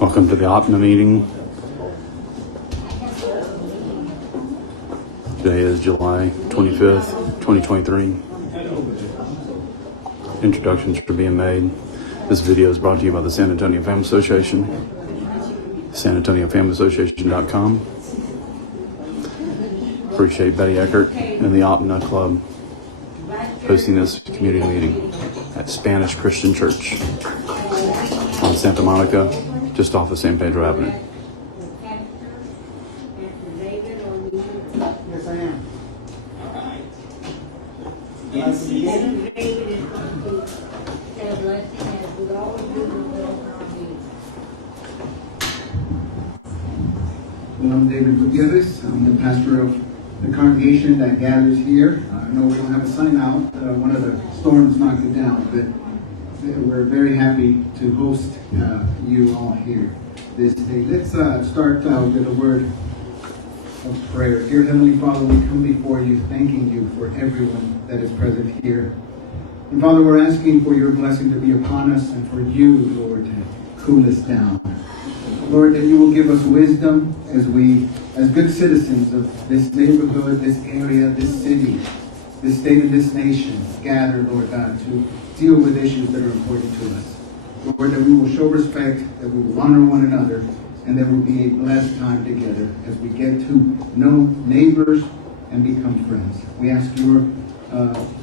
Welcome to the OPNA meeting. Today is July 25th, 2023. Introductions are being made. This video is brought to you by the San Antonio Family Association, sanantoniofamilyassociation.com. Appreciate Betty Eckert and the OPNA Club hosting this community meeting at Spanish Christian Church on Santa Monica, just off of San Pedro Ave. Yes, I am. Well, I'm David Gutierrez. I'm the pastor of the congregation that gathers here. I know we don't have a sign out. One of the storms knocked it down, but we're very happy to host you all here this day. Let's start with a word of prayer. Dear Heavenly Father, we come before you thanking you for everyone that is present here. And Father, we're asking for your blessing to be upon us and for you, Lord, to cool us down. Lord, that you will give us wisdom as good citizens of this neighborhood, this area, this city, this state and this nation, gather, Lord God, to deal with issues that are important to us. Lord, that we will show respect, that we will honor one another, and there will be a blessed time together as we get to know neighbors and become friends. We ask your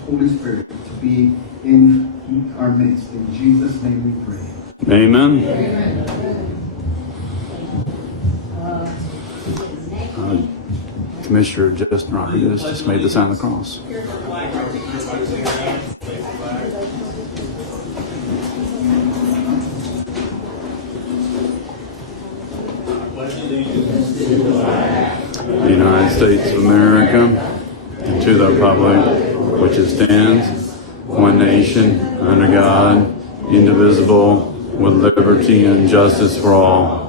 Holy Spirit to be in our midst. In Jesus' name we pray. Amen. Amen. Commissioner Justin Rodriguez just made the sign of the cross. The United States of America, and to the republic which it stands, one nation, under God, indivisible, with liberty and justice for all.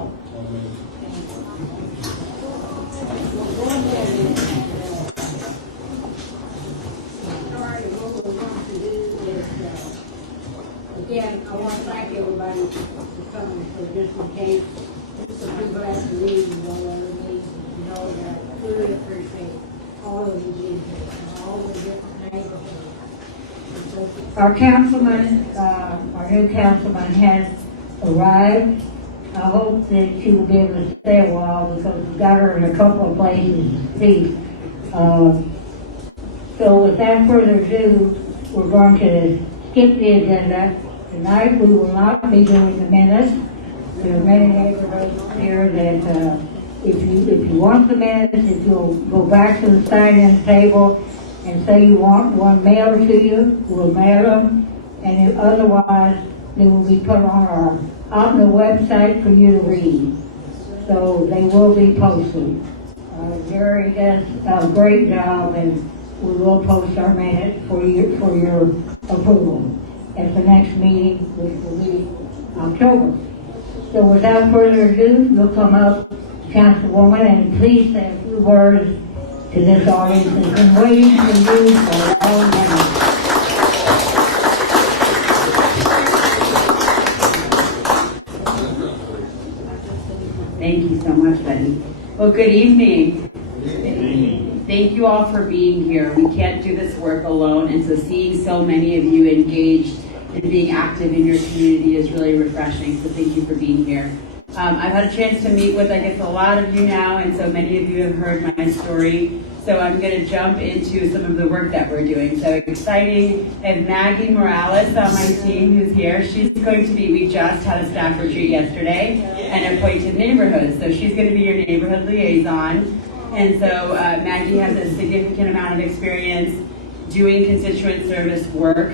Again, I want to thank everybody for coming, so just in case some people have to leave and go other meetings, you know that I really appreciate all of you being here and all the different neighborhoods. Our councilman, our new councilman has arrived. I hope that she will be able to stay a while because we've got her in a couple of places to see. So without further ado, we're going to skip the agenda. Tonight we will not be doing the minutes. There are many neighborhoods here that if you want the minutes, if you'll go back to the sign-in table and say you want one mailed to you, we'll mail them. And if otherwise, they will be put on the website for you to read. So they will be posted. Jerry does a great job, and we will post our minutes for your approval at the next meeting, which will be October. So without further ado, you'll come up, Councilwoman, and please say a few words to this audience that's been waiting for you for a long time. Thank you so much, Betty. Well, good evening. Thank you all for being here. We can't do this work alone, and so seeing so many of you engaged and being active in your community is really refreshing, so thank you for being here. I've had a chance to meet with, I guess, a lot of you now, and so many of you have heard my story. So I'm going to jump into some of the work that we're doing. So exciting. I have Maggie Morales on my team who's here. She's going to be, we just had a staff retreat yesterday and appointed neighborhoods. So she's going to be your neighborhood liaison. And so Maggie has a significant amount of experience doing constituent service work.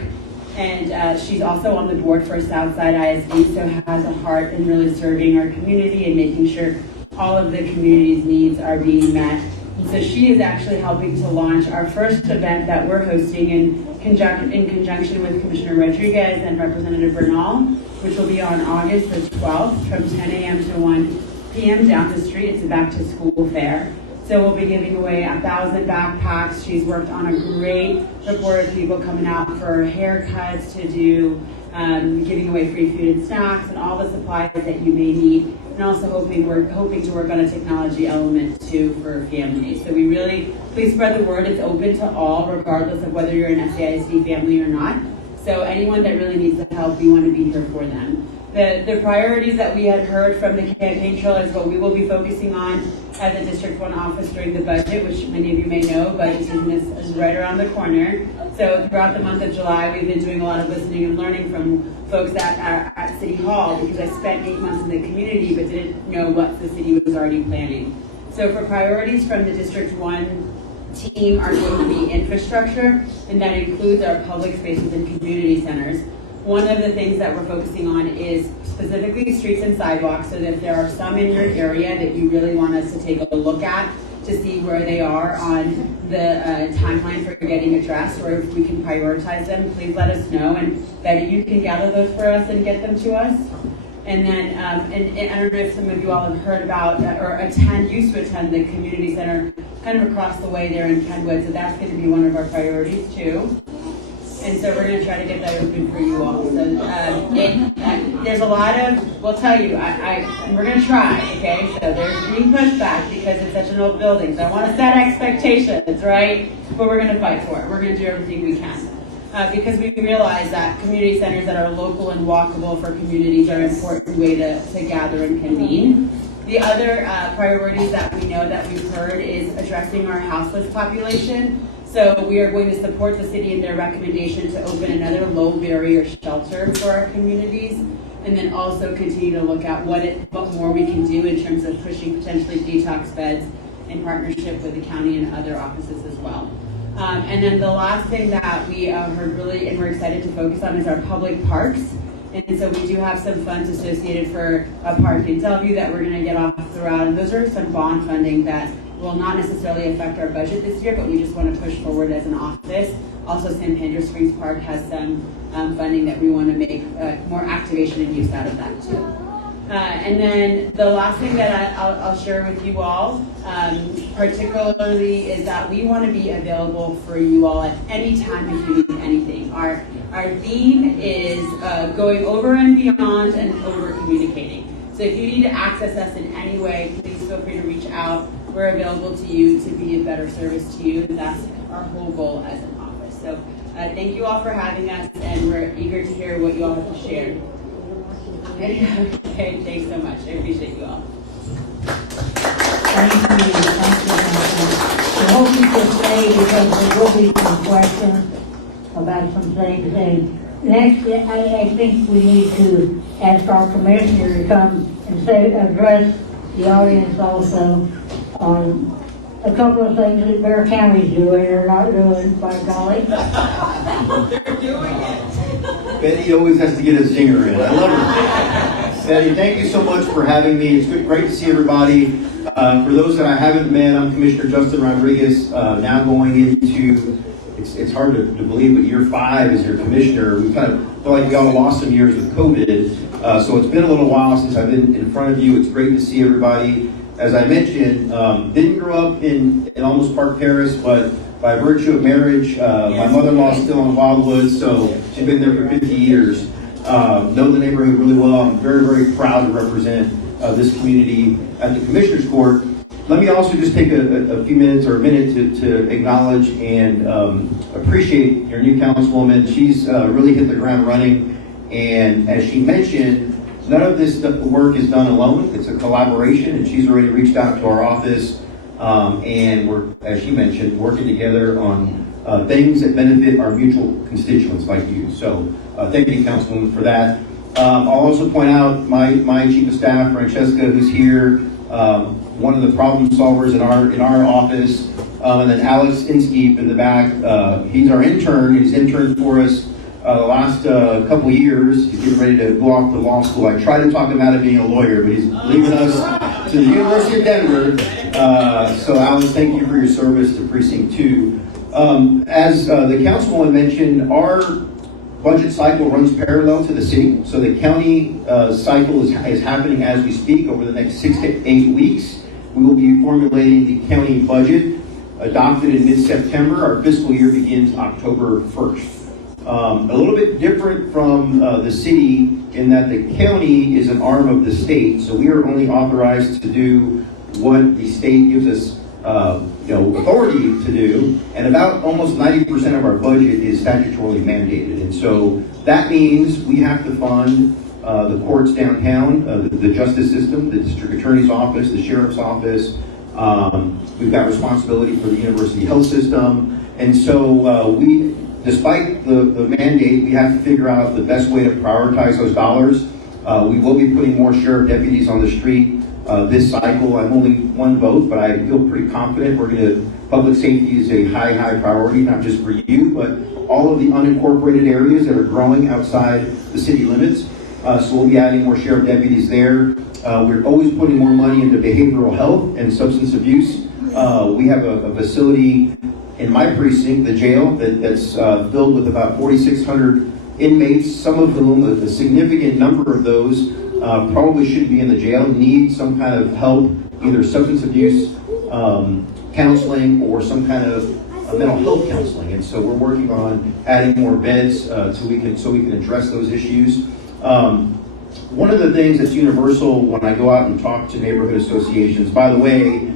And she's also on the board for Southside ISD, so has a heart in really serving our community and making sure all of the community's needs are being met. And so she is actually helping to launch our first event that we're hosting in conjunction with Commissioner Rodriguez and Representative Bernal, which will be on August the 12th from 10 a.m. to 1 p.m. down the street. It's a back to school fair. So we'll be giving away 1,000 backpacks. She's worked on a great report of people coming out for haircuts to do, giving away free food and snacks and all the supplies that you may need and also we're hoping to work on a technology element too for families. So we really, please spread the word. It's open to all, regardless of whether you're an SAISD family or not. So anyone that really needs the help, we want to be here for them. The priorities that we had heard from the campaign trail is what we will be focusing on at the District 1 office during the budget, which many of you may know, budget season is right around the corner. So throughout the month of July, we've been doing a lot of listening and learning from folks at City Hall, because I spent 8 months in the community but didn't know what the city was already planning. So for priorities from the District 1 team are going to be infrastructure, and that includes our public spaces and community centers. One of the things that we're focusing on is specifically streets and sidewalks, so that if there are some in your area that you really want us to take a look at to see where they are on the timeline for getting addressed, or if we can prioritize them, please let us know, and Betty, you can gather those for us and get them to us. And then, and I don't know if some of you all have heard about or used to attend the community center kind of across the way there in Kenwood, so that's going to be one of our priorities too. And so we're going to try to get that open for you all. So there's a lot of, we'll tell you, we're going to try, okay? So there's being pushed back because it's such an old building. So I want to set expectations, right? But we're going to fight for it. We're going to do everything we can. Because we realize that community centers that are local and walkable for communities are an important way to gather and convene. The other priorities that we know that we've heard is addressing our houseless population. So we are going to support the city in their recommendation to open another low barrier shelter for our communities, and then also continue to look at what more we can do in terms of pushing potentially detox beds in partnership with the county and other offices as well. And then the last thing that we heard really and we're excited to focus on is our public parks. And so we do have some funds associated for a park in Bellevue that we're going to get off throughout, and those are some bond funding that will not necessarily affect our budget this year, but we just want to push forward as an office. Also, San Pedro Springs Park has some funding that we want to make more activation and use out of that too. And then the last thing that I'll share with you all, particularly, is that we want to be available for you all at any time if you need anything. Our theme is going over and beyond and over communicating. So if you need to access us in any way, please feel free to reach out. We're available to you to be a better service to you. That's our whole goal as an office. So thank you all for having us, and we're eager to hear what you all have to share. Okay, thanks so much. I appreciate you all. Thank you. I hope you can stay because there will be some questions about some things. And next, I think we need to ask our commissioner to come and address the audience also on a couple of things that Bear County's doing or not doing, by golly. They're doing it. Betty always has to get a zinger in. I love her. Betty, thank you so much for having me. It's great to see everybody. For those that I haven't met, I'm Commissioner Justin Rodriguez, now going into, it's hard to believe, but year 5 as your commissioner. We kind of feel like we all lost some years with COVID. So it's been a little while since I've been in front of you. It's great to see everybody. As I mentioned, didn't grow up in Almost Park, Paris, but by virtue of marriage, my mother-in-law is still in Wildwood, so she's been there for 50 years. Know the neighborhood really well. I'm very, very proud to represent this community at the Commissioner's Court. Let me also just take a few minutes or a minute to acknowledge and appreciate your new councilwoman. She's really hit the ground running, and as she mentioned, none of this work is done alone. It's a collaboration, and she's already reached out to our office, and we're, as she mentioned, working together on things that benefit our mutual constituents like you. So thank you, Councilwoman, for that. I'll also point out my chief of staff, Francesca, who's here, one of the problem solvers in our office, and then Alex Inskeep in the back. He's our intern. He's interned for us the last couple of years. He's getting ready to go off to law school. I tried to talk him out of being a lawyer, but he's leaving us to the University of Denver. So Alex, thank you for your service to Precinct 2. As the councilwoman mentioned, our budget cycle runs parallel to the city. So the county cycle is happening as we speak. Over the next 6 to 8 weeks, we will be formulating the county budget adopted in mid-September. Our fiscal year begins October 1st. A little bit different from the city in that the county is an arm of the state, so we are only authorized to do what the state gives us authority to do, and about almost 90% of our budget is statutorily mandated. And so that means we have to fund the courts downtown, the justice system, the district attorney's office, the sheriff's office. We've got responsibility for the university health system. And so we, despite the mandate, we have to figure out the best way to prioritize those dollars. We will be putting more sheriff deputies on the street this cycle. I'm only one vote, but I feel pretty confident public safety is a high priority, not just for you, but all of the unincorporated areas that are growing outside the city limits. So we'll be adding more sheriff deputies there. We're always putting more money into behavioral health and substance abuse. We have a facility in my precinct, the jail, that's filled with about 4,600 inmates, some of whom, a significant number of those, probably shouldn't be in the jail, need some kind of help, either substance abuse counseling or some kind of mental health counseling. And so we're working on adding more beds so we can address those issues. One of the things that's universal when I go out and talk to neighborhood associations, by the way,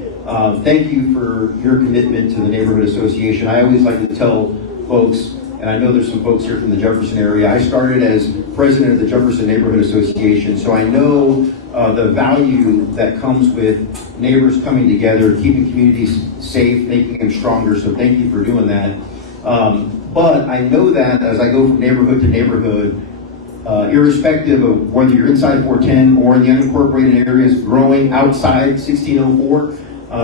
thank you for your commitment to the neighborhood association. I always like to tell folks, and I know there's some folks here from the Jefferson area, I started as president of the Jefferson Neighborhood Association, so I know the value that comes with neighbors coming together, keeping communities safe, making them stronger, so thank you for doing that. But I know that as I go from neighborhood to neighborhood, irrespective of whether you're inside 410 or in the unincorporated areas growing outside 1604,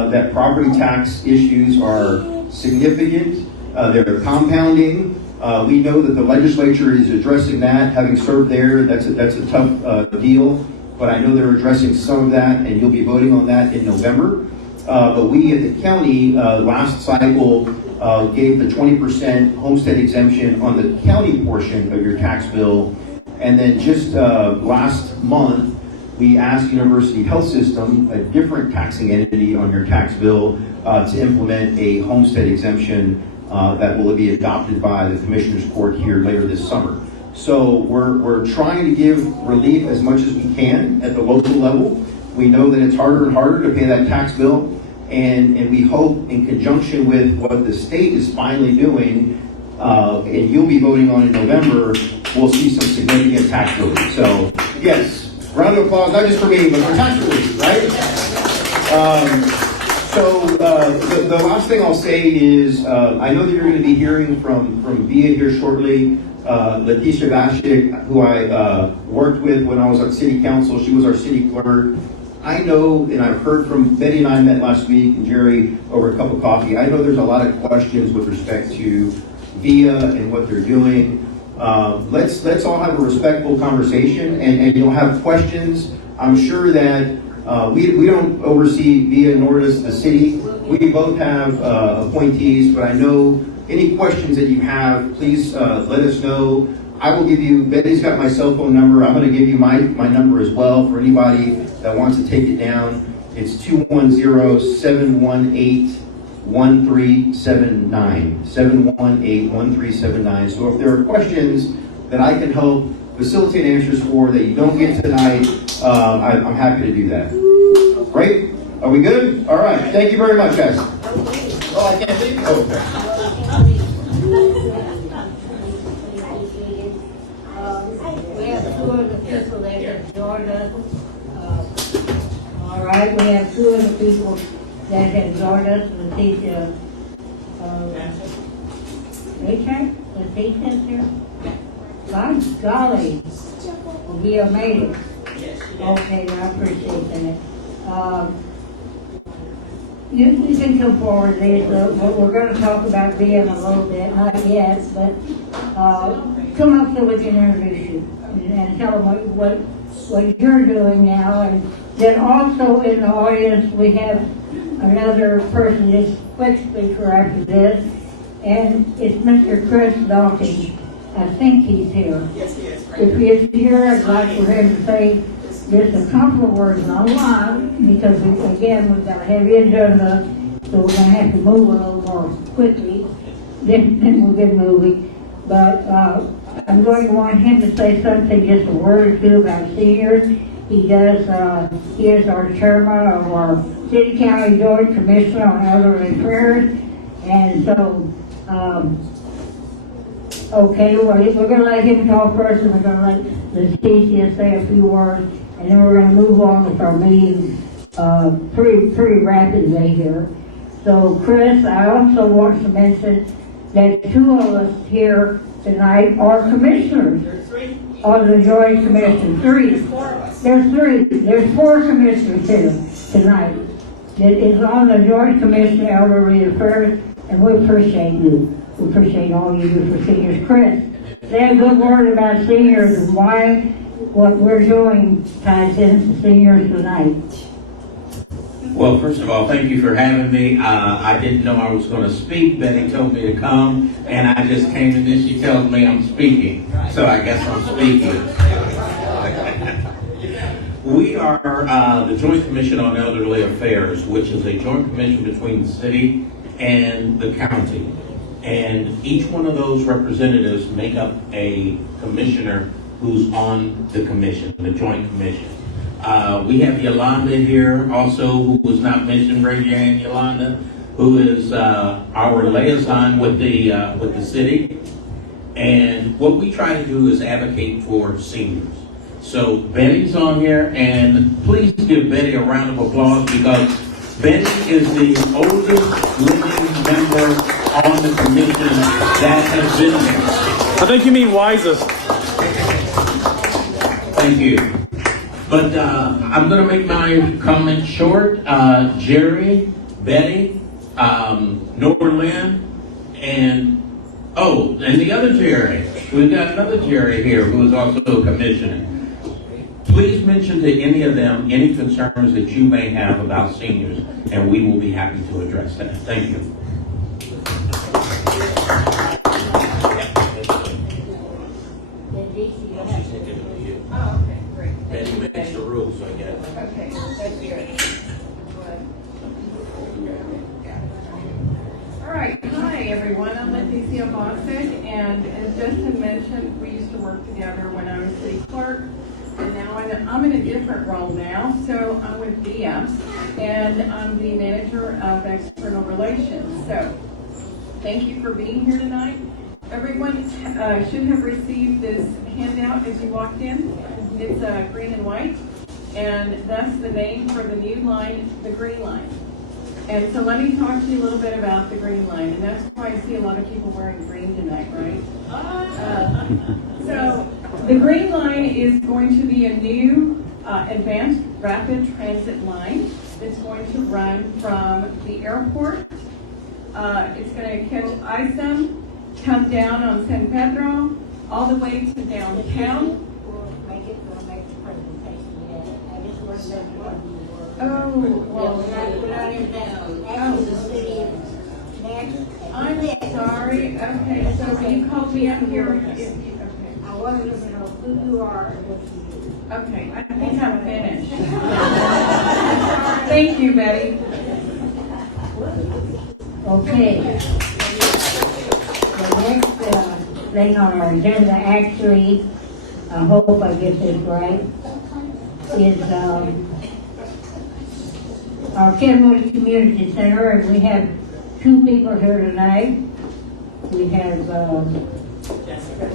that property tax issues are significant. They're compounding. We know that the legislature is addressing that. Having served there, that's a tough deal. But I know they're addressing some of that, and you'll be voting on that in November. But we at the county last cycle gave the 20% homestead exemption on the county portion of your tax bill. And then just last month, we asked University Health System, a different taxing entity on your tax bill, to implement a homestead exemption that will be adopted by the Commissioner's Court here later this summer. So we're trying to give relief as much as we can at the local level. We know that it's harder and harder to pay that tax bill, and we hope in conjunction with what the state is finally doing, and you'll be voting on in November, we'll see some significant tax relief. So yes, round of applause, not just for me, but for tax relief, right? The last thing I'll say is, I know that you're going to be hearing from Via here shortly. Leticia Vashik, who I worked with when I was on city council, she was our city clerk. I know, and I've heard from Betty and I met last week, and Jerry over a cup of coffee. I know there's a lot of questions with respect to Via and what they're doing. Let's all have a respectful conversation, and you'll have questions. I'm sure that we don't oversee Via, nor does the city. We both have appointees, but I know any questions that you have, please let us know. I will give you, Betty's got my cell phone number. I'm going to give you my number as well for anybody that wants to take it down. It's 210-718-1379. 718-1379. So if there are questions that I can help facilitate answers for that you don't get tonight, I'm happy to do that. Right? Are we good? All right. Thank you very much, guys. Oh, I can't leave? Oh, okay. We have two of the people that have joined us. All right, we have two of the people that have joined us, Leticia. Leticia's here? By golly, we have made it. Okay, I appreciate that. You can come forward, Lisa. We're going to talk about being a little bit, not yet, but come up so we can introduce you and tell them what you're doing now. And then also in the audience, we have another person that's quick speaker after this, and it's Mr. Chris Dalton. I think he's here. Yes, he is. If he's here, I'd like for him to say just a couple of words online, because we've got a heavy agenda, so we're going to have to move a little more quickly. Then we'll get moving. but I'm going to want him to say something, just a word or two about seniors. He is our chairman of our City County Joint Commission on Elderly Affairs, and so, okay, well, we're going to let him talk first, and we're going to let the CCS say a few words, and then we're going to move on with our meeting pretty rapidly here. So, Chris, I also want to mention that two of us here tonight are commissioners of the Joint Commission. There's three. There's four commissioners here tonight that is on the Joint Commission Elderly Affairs, and we appreciate you. We appreciate all you do for seniors. Chris, say a good word about seniors and why what we're doing ties into seniors tonight. Well, first of all, thank you for having me. I didn't know I was going to speak. Betty told me to come, and I just came, and then she tells me I'm speaking. So I guess I'm speaking. We are the Joint Commission on Elderly Affairs, which is a joint commission between the city and the county. And each one of those representatives make up a commissioner who's on the commission, the Joint Commission. We have Yolanda here also, who was not mentioned. Raise your hand, Yolanda, who is our liaison with the city. And what we try to do is advocate for seniors. So Betty's on here, and please give Betty a round of applause because Betty is the oldest living member on the commission that has been there. I think you mean wisest. Thank you. But I'm going to make my comments short. Jerry, Betty, Norlin, and the other Jerry. We've got another Jerry here who is also a commissioner. Please mention to any of them any concerns that you may have about seniors, and we will be happy to address that. Thank you. Betty makes the rules, I guess. Okay, that's good. All right, hi everyone, I'm Leticia Bostic, and as Justin mentioned, we used to work together when I was city clerk, and now I'm in a different role now, so I'm with VIA, and I'm the manager of external relations. So, thank you for being here tonight. Everyone should have received this handout as you walked in. It's green and white, and that's the name for the new line, the Green Line. And so let me talk to you a little bit about the Green Line, and that's why I see a lot of people wearing green tonight, right? So the Green Line is going to be a new advanced rapid transit line that's going to run from the airport. It's going to catch ISM, come down on San Pedro, all the way to downtown. Oh, well, I'm sorry. Okay, so you called me up here. Okay. I wanted to know who you are and what you do. Okay, I think I'm finished. Thank you, Betty. Okay. The next thing on our agenda, actually, I hope I get this right, is our Kenwood Community Center, and we have two people here tonight. We have Jessica,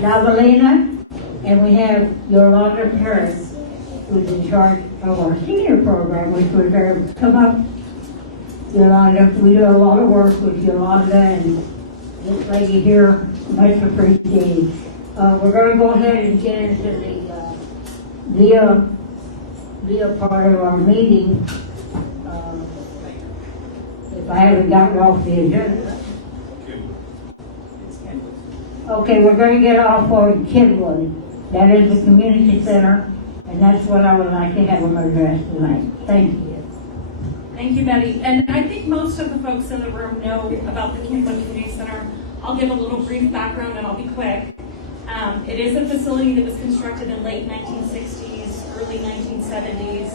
Lavalina, and we have Yolanda Harris, who's in charge of our senior program, which we're going to come up. Yolanda, we do a lot of work with Yolanda and this lady here, much appreciated. We're going to go ahead and get into the VIA part of our meeting. If I haven't gotten off the agenda. Okay, we're going to get off on Kenwood. That is the community center, and that's what I would like to have them address tonight. Thank you. Thank you, Betty. And I think most of the folks in the room know about the Kenwood Community Center. I'll give a little brief background and I'll be quick. It is a facility that was constructed in late 1960s, early 1970s.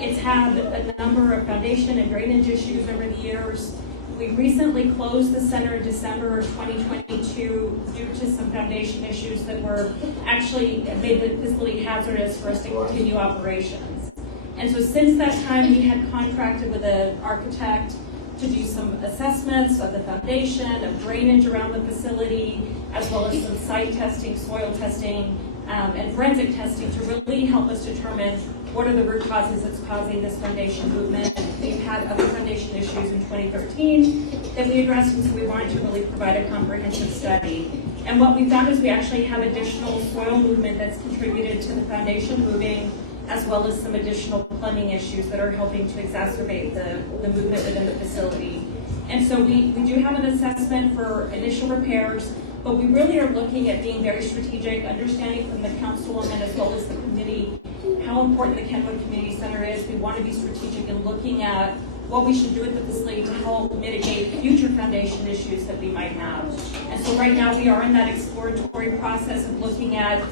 It's had a number of foundation and drainage issues over the years. We recently closed the center in December of 2022 due to some foundation issues that were actually made the facility hazardous for us to continue operations. And so since that time, we had contracted with an architect to do some assessments of the foundation, of drainage around the facility, as well as some site testing, soil testing, and forensic testing to really help us determine what are the root causes that's causing this foundation movement. We've had other foundation issues in 2013 that we addressed, and so we wanted to really provide a comprehensive study. And what we found is we actually have additional soil movement that's contributed to the foundation moving, as well as some additional plumbing issues that are helping to exacerbate the movement within the facility. And so we do have an assessment for initial repairs, but we really are looking at being very strategic, understanding from the councilwoman as well as the committee how important the Kenwood Community Center is. We want to be strategic in looking at what we should do at the facility to help mitigate future foundation issues that we might have. And so right now we are in that exploratory process of looking at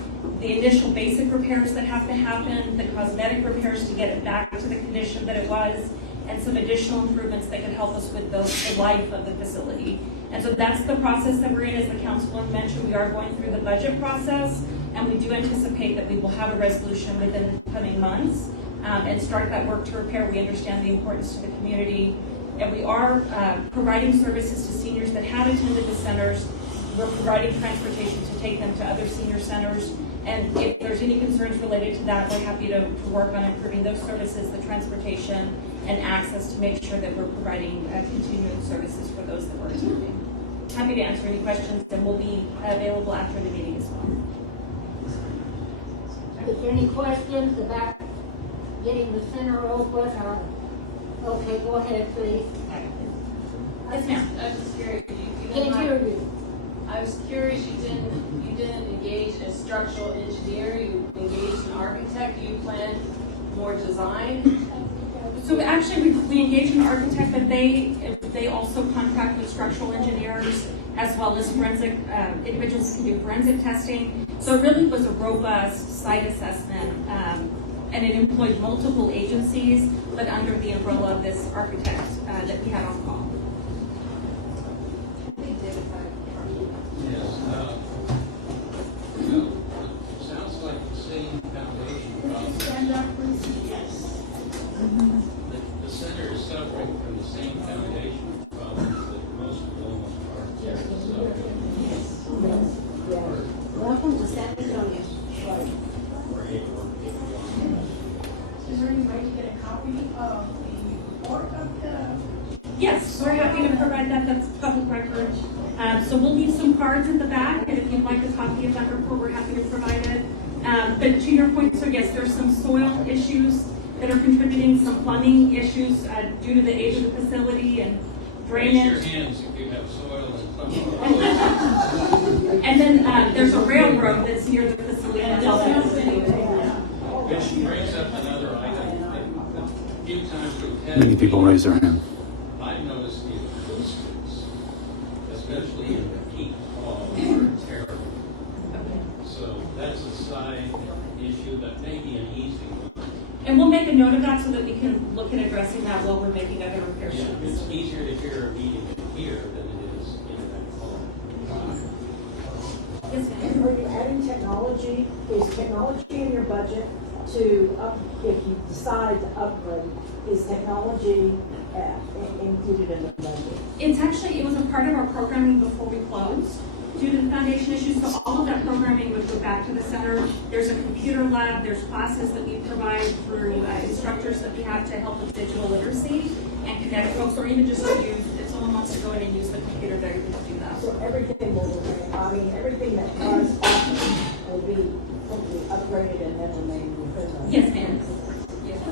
the initial basic repairs that have to happen, the cosmetic repairs to get it back to the condition that it was, and some additional improvements that could help us with the life of the facility. And so that's the process that we're in. As the councilwoman mentioned, we are going through the budget process, and we do anticipate that we will have a resolution within the coming months and start that work to repair. We understand the importance to the community, and we are providing services to seniors that have attended the centers. We're providing transportation to take them to other senior centers. And if there's any concerns related to that, we're happy to work on improving those services, the transportation, and access to make sure that we're providing continuing services for those that we're attending. Happy to answer any questions, and we'll be available after the meeting as well. Is there any questions about getting the center open or? Okay, go ahead, please. Yes, ma'am. I was just curious. Can't hear you. I was curious. You didn't engage a structural engineer. You engaged an architect. You planned more design. So actually, we engage an architect, but they also contract with structural engineers as well as forensic individuals who do forensic testing. So it really was a robust site assessment, and it employed multiple agencies, but under the umbrella of this architect that we had on call. Yes, well, sounds like the same foundation problem. Stand up, please. Yes. The center is suffering from the same foundation problems that most of Loma are suffering. Welcome to San Pedro Ave. Is there any way to get a copy of the report of the? Yes, we're happy to provide that. That's public record. So we'll leave some cards at the back, and if you'd like a copy of that report, we're happy to provide it. But to your point, so yes, there's some soil issues that are contributing, some plumbing issues due to the age of the facility and drainage. Raise your hands if you have soil and plumbing. And then there's a railroad that's near the facility. Which brings up another item. A few times we've had. Many people raise their hand. I've noticed the acoustics, especially in the peak hall, are terrible. So that's a side issue, but maybe an easy one. And we'll make a note of that so that we can look at addressing that while we're making other repairs. Yeah, it's easier to hear a meeting in here than it is in that hall. Yes, ma'am. Are you adding technology? Is technology in your budget to if you decide to upgrade, is technology included in the budget? It was a part of our programming before we closed due to the foundation issues. So all of that programming would go back to the center. There's a computer lab, there's classes that we provide through instructors that we have to help with digital literacy and connect folks, or even just to use, if someone wants to go in and use the computer, they're able to do that. So everything will remain, I mean, everything that does happen will be hopefully upgraded and then remain within the. Yes, ma'am. Yes. A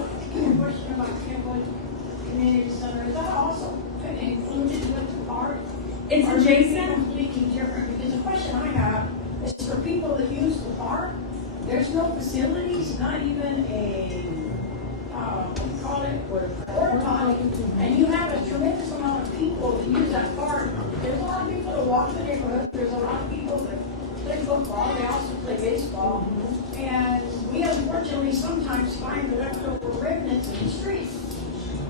question about Kenwood Community Center, is that also included with the park? It's Or is it adjacent. completely different? Because the question I have is for people that use the park, there's no facilities, not even a, what do you call it, porta potty, and you have a tremendous amount of people that use that park. There's a lot of people that walk the neighborhood, there's a lot of people that play football, they also play baseball, and we unfortunately sometimes find the leftover remnants in the streets.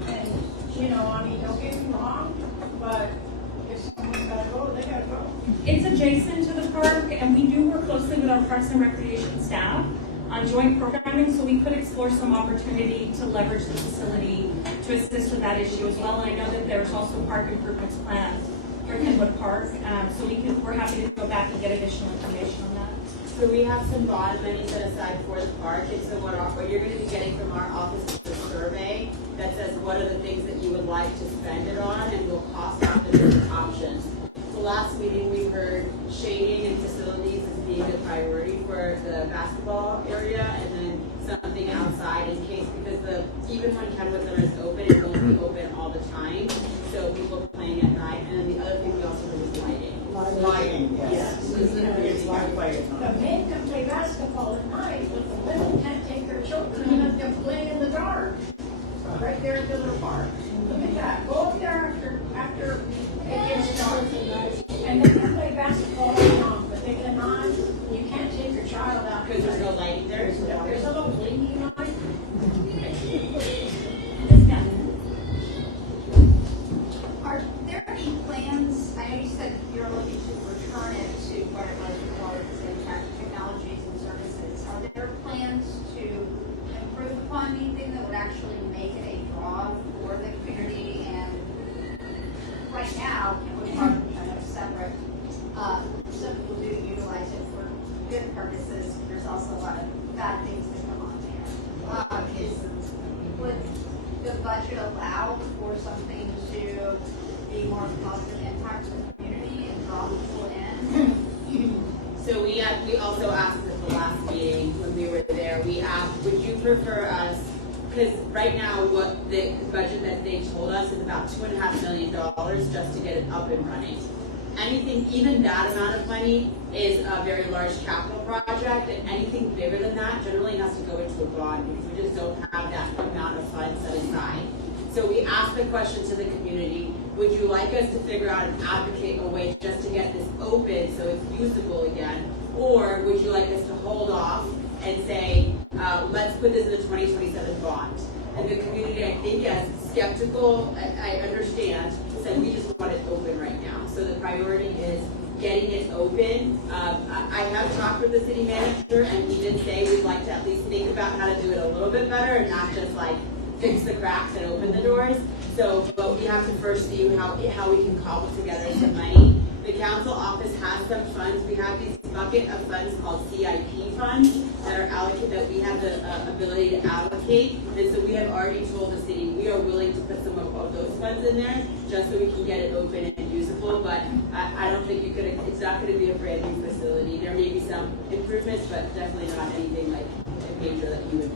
And, I mean, don't get me wrong, but And we do work closely with our Parks and Recreation staff on joint programming, so we could explore some opportunity to leverage the facility to assist with that issue as well. And I know that there's also park improvements planned for Kenwood Park, so we're happy to go back and get additional information on that. So we have some bond money set aside for the park, and so what you're gonna be getting from our office is a survey that says what are the things that you would like to spend it on, and we'll cost out the different options. So last meeting, we heard shading and facilities as being a priority for the basketball area, and then something outside in case, because even when Kenwood Center is open, it won't be open all the time, so people playing at night. And then the other thing we also heard was lighting. Lighting, yes. The men can play basketball at night, but the women can't take their children and they're playing in the dark. Right there at the little park. Look at that. Go up there after it gets dark. And they can play basketball all along, but they cannot, you can't take your child out. Because there's no lighting there. There's a little blinking light. Are there any plans, I know you said you're looking to return it to what it was before, technologies and services. Are there plans to improve upon anything that would actually make it a draw for the community? And right now, which are kind of separate, some people do utilize it for good purposes. There's also a lot of bad things that come on there. Would the budget allow for something to be more positive impact to the community and draw people in? So we also asked at the last meeting when we were there, we asked, would you prefer us, because right now what the budget that they told us is about $2.5 million just to get it up and running. Anything, even that amount of money is a very large capital project, and anything bigger than that generally has to go into a bond because we just don't have that amount of funds set aside. So we asked the question to the community, would you like us to figure out and advocate a way just to get this open so it's usable again? Or would you like us to hold off and say, let's put this in the 2027 bond? And the community, I think, as skeptical, I understand, said we just want it open right now. So the priority is getting it open. I have talked with the city manager, and he did say we'd like to at least think about how to do it a little bit better and not just like fix the cracks and open the doors. So, but we have to first see how we can cobble together some money. The council office has some funds. We have these bucket of funds called CIP funds that are allocated, that we have the ability to allocate. And so we have already told the city we are willing to put some of those funds in there just so we can get it open and usable. But I don't think you could, it's not going to be a brand new facility. There may be some improvements, but definitely not anything like major that you would.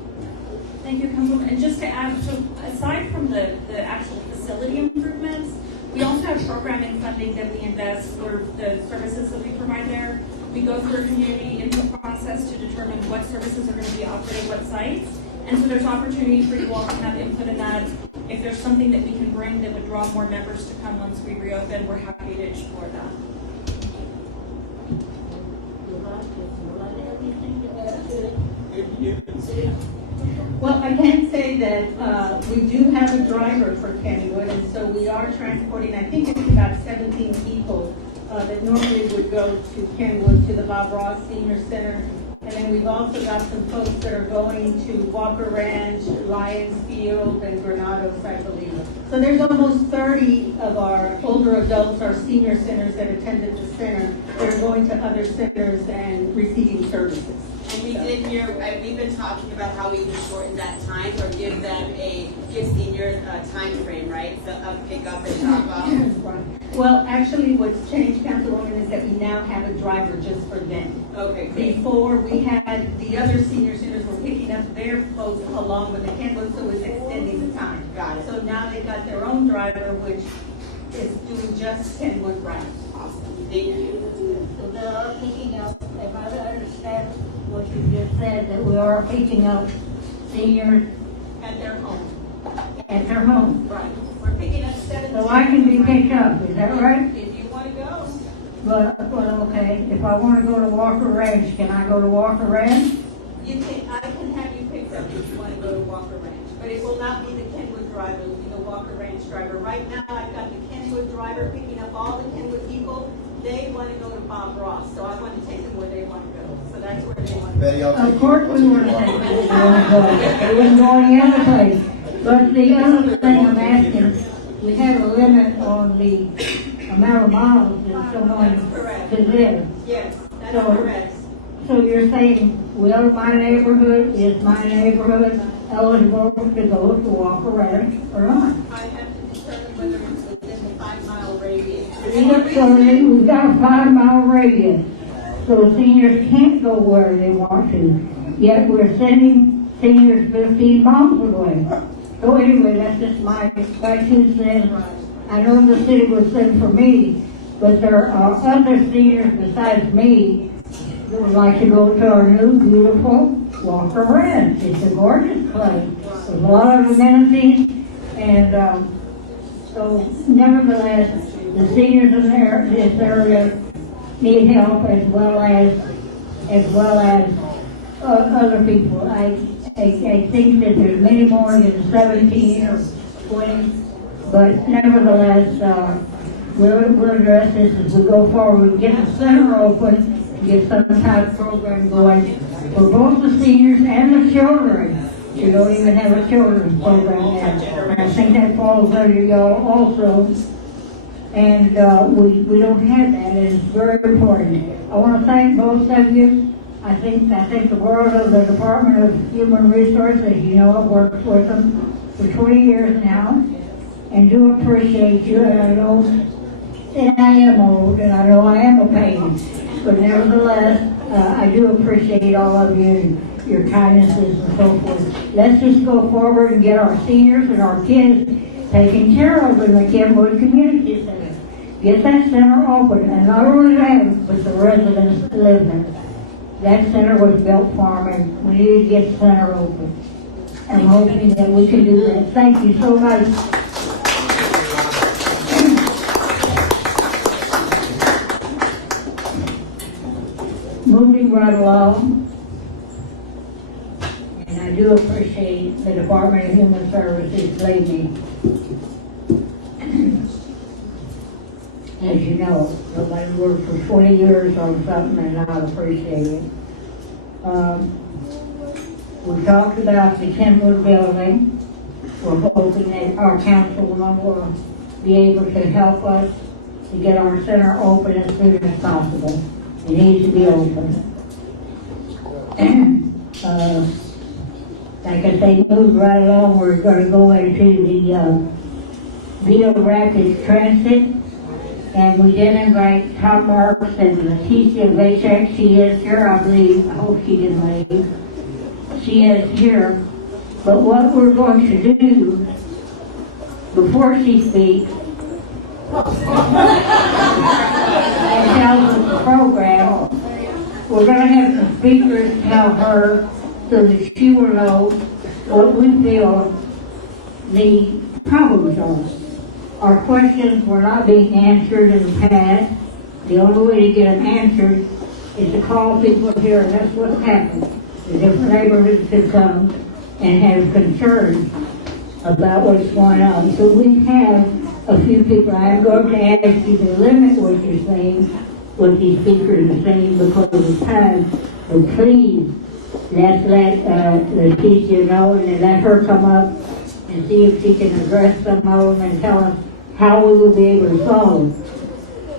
Thank you, Councilwoman. And just to add, so aside from the actual facility improvements, we also have programming funding that we invest for the services that we provide there. We go through a community input process to determine what services are going to be offered at what sites. And so there's opportunity for you all to have input in that. If there's something that we can bring that would draw more members to come once we reopen, we're happy to explore that. Well, I can say that we do have a driver for Kenwood, and so we are transporting, I think it's about 17 people that normally would go to Kenwood, to the Bob Ross Senior Center. And then we've also got some folks that are going to Walker Ranch, Lions Field, and Granados, I believe. So there's almost 30 of our older adults, our senior centers that attended the center, that are going to other centers and receiving services. And we did hear, we've been talking about how we can shorten that time or give seniors a time frame, right? So of pick up and drop off. Well, actually, what's changed, Councilwoman, is that we now have a driver just for them. Okay, great. Before, we had the other senior centers were picking up their folks along with the Kenwood, so it's extending the time. Got it. So now they got their own driver, which is doing just Kenwood routes. Awesome. Thank you. So they are picking up, if I understand what you just said, that we are picking up seniors At their home. at their home. Right. We're picking up 17. So I can be picked up, is that right? If you want to go. Well, okay, if I want to go to Walker Ranch, can I go to Walker Ranch? I can have you picked up if you want to go to Walker Ranch, but it will not be the Kenwood driver, it will be the Walker Ranch driver. Right now, I've got the Kenwood driver picking up all the Kenwood people they want to go to Bob Ross, so I want to take them where they want to go. So that's where they want to Betty, go. I'll take Of course we want to take it. We wouldn't go any other place. But the other thing I'm asking, we have a limit on the amount of miles that someone can live. Yes, that's So- correct. So you're saying, well, my neighborhood is my neighborhood eligible to go to walk around or not? I have to determine whether it's within the 5-mile radius. So we've got a 5-mile radius, so seniors can't go where they want to, yet we're sending seniors 15 miles away. So anyway, that's just my 2 cents. I know the city would send for me, but there are other seniors besides me that would like to go to our new beautiful Walk Around. It's a gorgeous place with a lot of amenities, and so nevertheless, the seniors in this area need help as well as other people. I think that there's many more than 17 or 20, but nevertheless, we'll address this as we go forward. Get the center open, get some type of program going for both the seniors and the children. You don't even have a children's program there. And I think that falls under y'all also. And we don't have that, and it's very important. I want to thank both of you. I think the world of the Department of Human Resources. You know, I've worked with them for 20 years now, and do appreciate you. And I know that I am old, and I know I am a pain, but nevertheless, I do appreciate all of you and your kindnesses and so forth. Let's just go forward and get our seniors and our kids taken care of in the Kenwood Community Center. Get that center open, and not only that, but the residents that live there. That center was built for them, and we need to get the center open. I'm hoping that we can do that. Thank you so much. Moving right along, and I do appreciate the Department of Human Services leading. As you know, nobody worked for 20 years on something, and I appreciate it. We talked about the Kenwood building. We're hoping that our councilwoman will be able to help us to get our center open as soon as possible. It needs to be open. Like I say, move right along. We're going to go into the Via Rapid Transit. And we did invite Tom Marks and Leticia Vachek. She is here, I believe. I hope she didn't leave. She is here. But what we're going to do before she speaks and tells us the program, we're going to have some speakers tell her so that she will know what we feel the problems are. Our questions were not being answered in the past. The only way to get them answered is to call people here, and that's what's happened. The different neighborhoods have come and have concerns about what's going on. So we have a few people. I'm going to ask you to limit what you're saying, what these speakers are saying because of time. But please, let's let Leticia know and then let her come up and see if she can address some of them and tell us how we will be able to solve.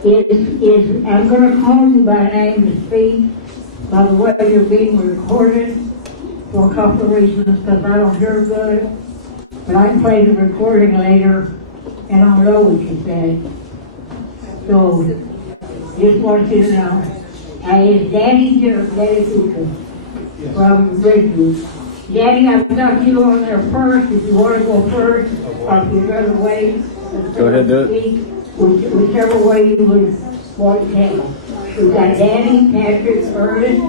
I'm going to call you by name to speak. By the way, you're being recorded for a couple of reasons, because I don't hear good. But I can play the recording later, and I'll know what you said. So, just want you to know. Is Daddy here, Daddy Cooper, from Ridgeview. Daddy, I've got you on there first, if you want to go first, or if you'd rather wait. Go ahead, do it. Whichever way you would want to take. We've got Danny, Patrick, Ernest,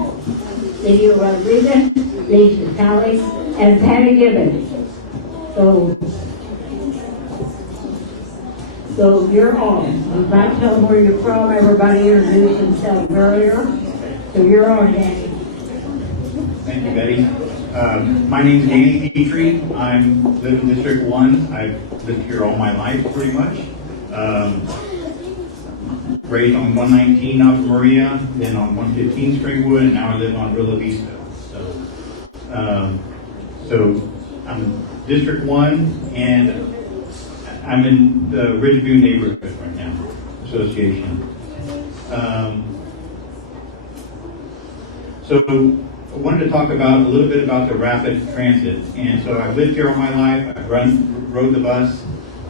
Lydia Rodriguez, Lisa Talley, and Patty Gibbons. So you're on. You've got to tell them where you're from. Everybody introduced themselves earlier. So you're on, Danny. Thank you, Betty. My name's Danny Petrie. I live in District 1. I've lived here all my life, pretty much. raised on 119 off Maria, then on 115 Springwood, and now I live on Villa Vista. So I'm District 1, and I'm in the Ridgeview neighborhood right now, association. So I wanted to talk about a little bit about the rapid transit. And so I've lived here all my life. I've rode the bus,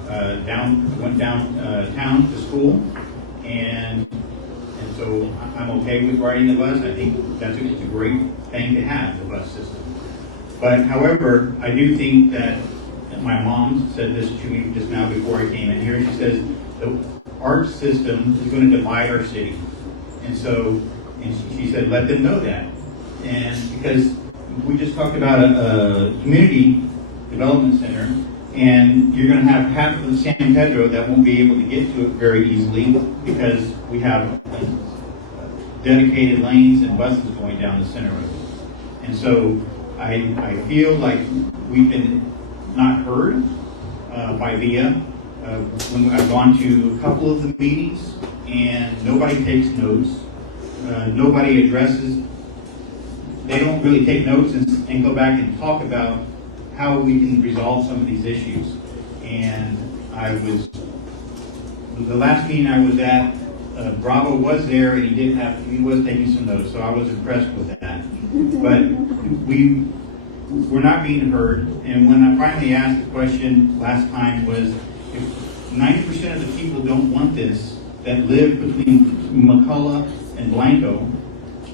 went downtown to school, and so I'm okay with riding the bus. I think it's a great thing to have, the bus system. But however, I do think that my mom said this to me just now before I came in here. She says the ART system is going to divide our city. And she said, let them know that. And because we just talked about a community development center, and you're going to have half of San Pedro that won't be able to get to it very easily because we have dedicated lanes and buses going down the center of it. And so I feel like we've been not heard by VIA. When I've gone to a couple of the meetings and nobody takes notes, nobody addresses, they don't really take notes and go back and talk about how we can resolve some of these issues. And the last meeting I was at, Bravo was there and he was taking some notes, so I was impressed with that. But we're not being heard, and when I finally asked the question last time was, if 90% of the people don't want this, that live between McCullough and Blanco,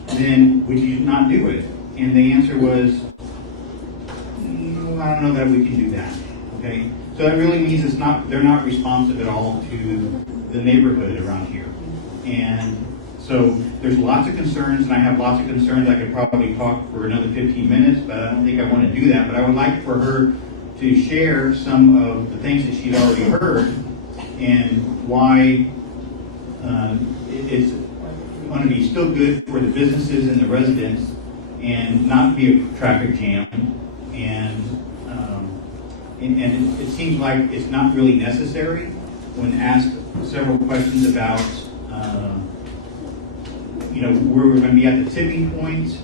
then would you not do it? And the answer was, I don't know that we can do that. Okay, so that really means they're not responsive at all to the neighborhood around here. And so there's lots of concerns, and I have lots of concerns. I could probably talk for another 15 minutes, but I don't think I want to do that. But I would like for her to share some of the things that she's already heard and why it's going to be still good for the businesses and the residents and not be a traffic jam. And it seems like it's not really necessary when asked several questions about where we're going to be at the tipping point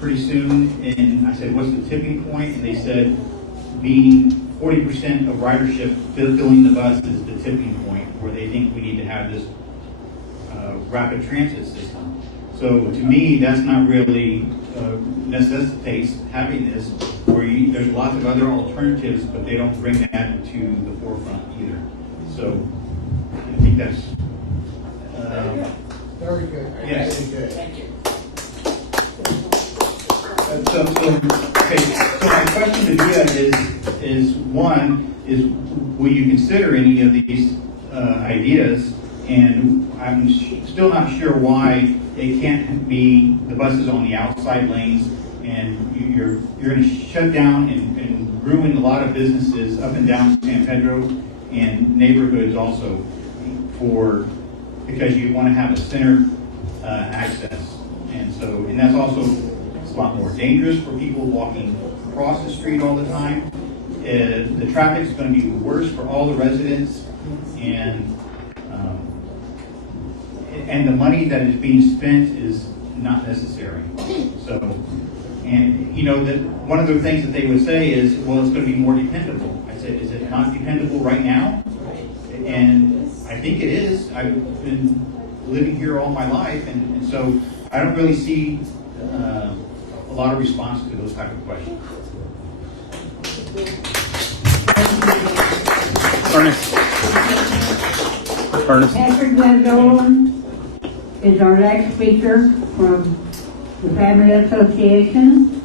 pretty soon. And I said, what's the tipping point? And they said, being 40% of ridership filling the bus is the tipping point where they think we need to have this rapid transit system. So to me, that's not really necessitates having this, where there's lots of other alternatives, but they don't bring that to the forefront either. So I think that's very good. Yes. Very good. Thank you. So my question to Via is one, will you consider any of these ideas? And I'm still not sure why they can't be the buses on the outside lanes, and you're going to shut down and ruin a lot of businesses up and down San Pedro and neighborhoods also because you want to have a center access. And that's also a lot more dangerous for people walking across the street all the time. The traffic is going to be worse for all the residents, and the money that is being spent is not necessary. So, and that one of the things that they would say is, well, it's going to be more dependable. I said, is it not dependable right now? And I think it is. I've been living here all my life, and so I don't really see a lot of response to those type of questions. Ernest. Patrick Glendolan is our next speaker from the Family Association.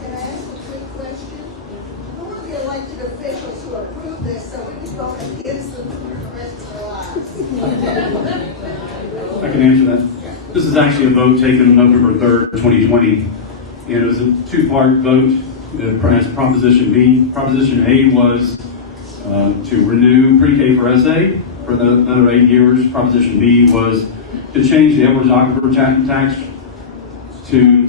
Can I ask a quick question? Who are the elected officials who approve this so we can vote against them for the rest of their lives? I can answer that. This is actually a vote taken on November 3rd, 2020. And it was a two-part vote as Proposition B. Proposition A was to renew pre-K for SA for another 8 years. Proposition B was to change the Edwards Aquifer tax to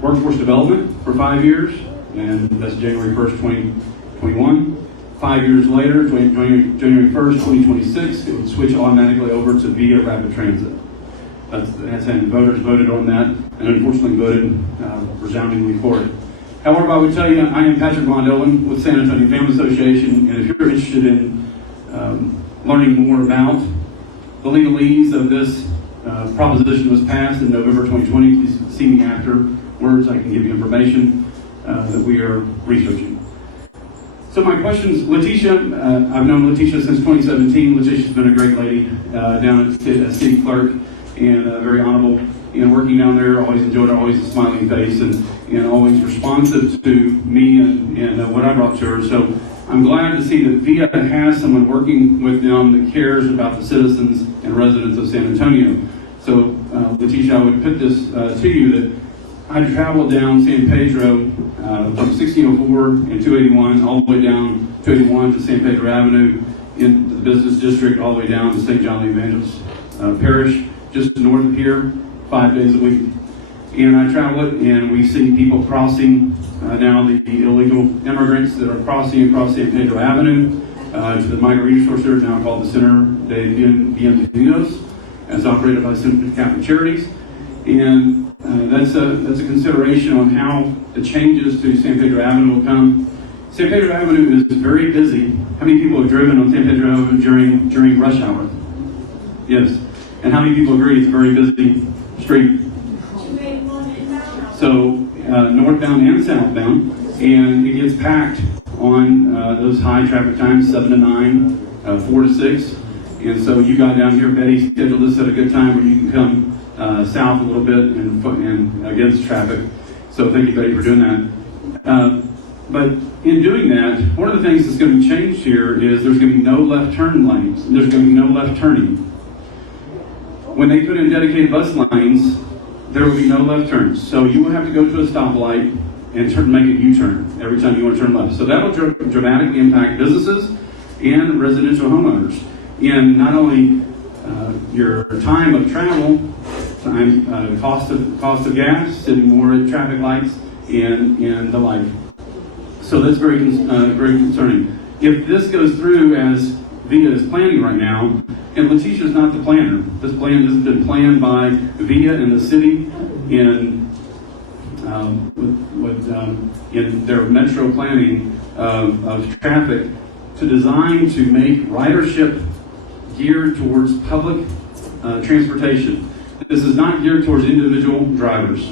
workforce development for 5 years, and that's January 1st, 2021. 5 years later, January 1st, 2026, it would switch automatically over to Via Rapid Transit. And voters voted on that, and unfortunately voted resoundingly for it. However, I would tell you, I am Patrick Von Dillon with San Antonio Family Association, and if you're interested in learning more about the legalese of this proposition was passed in November 2020, please see me afterwards. I can give you information that we are researching. So my questions, Letitia, I've known Letitia since 2017. Letitia's been a great lady down at City Clerk, and very honorable. And working down there, always enjoyed her, always a smiling face, and always responsive to me and what I brought to her. So I'm glad to see that VIA has someone working with them that cares about the citizens and residents of San Antonio. So Letitia, I would put this to you that I traveled down San Pedro from 1604 and 281 all the way down 281 to San Pedro Avenue into the business district, all the way down to St. John the Evangelist Parish, just north of here, 5 days a week. And I travel it, and we see people crossing now, the illegal immigrants that are crossing across San Pedro Avenue to the migrant resource center, now called the Center de Bienvenidos, as operated by Simple Catholic Charities. And that's a consideration on how the changes to San Pedro Avenue will come. San Pedro Avenue is very busy. How many people have driven on San Pedro Avenue during rush hour? Yes. And how many people agree it's a very busy street? So northbound and southbound, and it gets packed on those high traffic times, 7 to 9, 4 to 6. And so you got down here, Betty, scheduled this at a good time where you can come south a little bit and against traffic. So thank you, Betty, for doing that. But in doing that, one of the things that's going to be changed here is there's going to be no left turn lanes. And there's going to be no left turning. When they put in dedicated bus lanes, there will be no left turns. So you will have to go to a stoplight and make a U-turn every time you want to turn left. So that will dramatically impact businesses and residential homeowners. And not only your time of travel, cost of gas, sitting more at traffic lights, and the like. So that's very concerning. If this goes through as VIA is planning right now, and Letitia's not the planner. This plan has been planned by VIA and the city in their metro planning of traffic to design to make ridership geared towards public transportation. This is not geared towards individual drivers.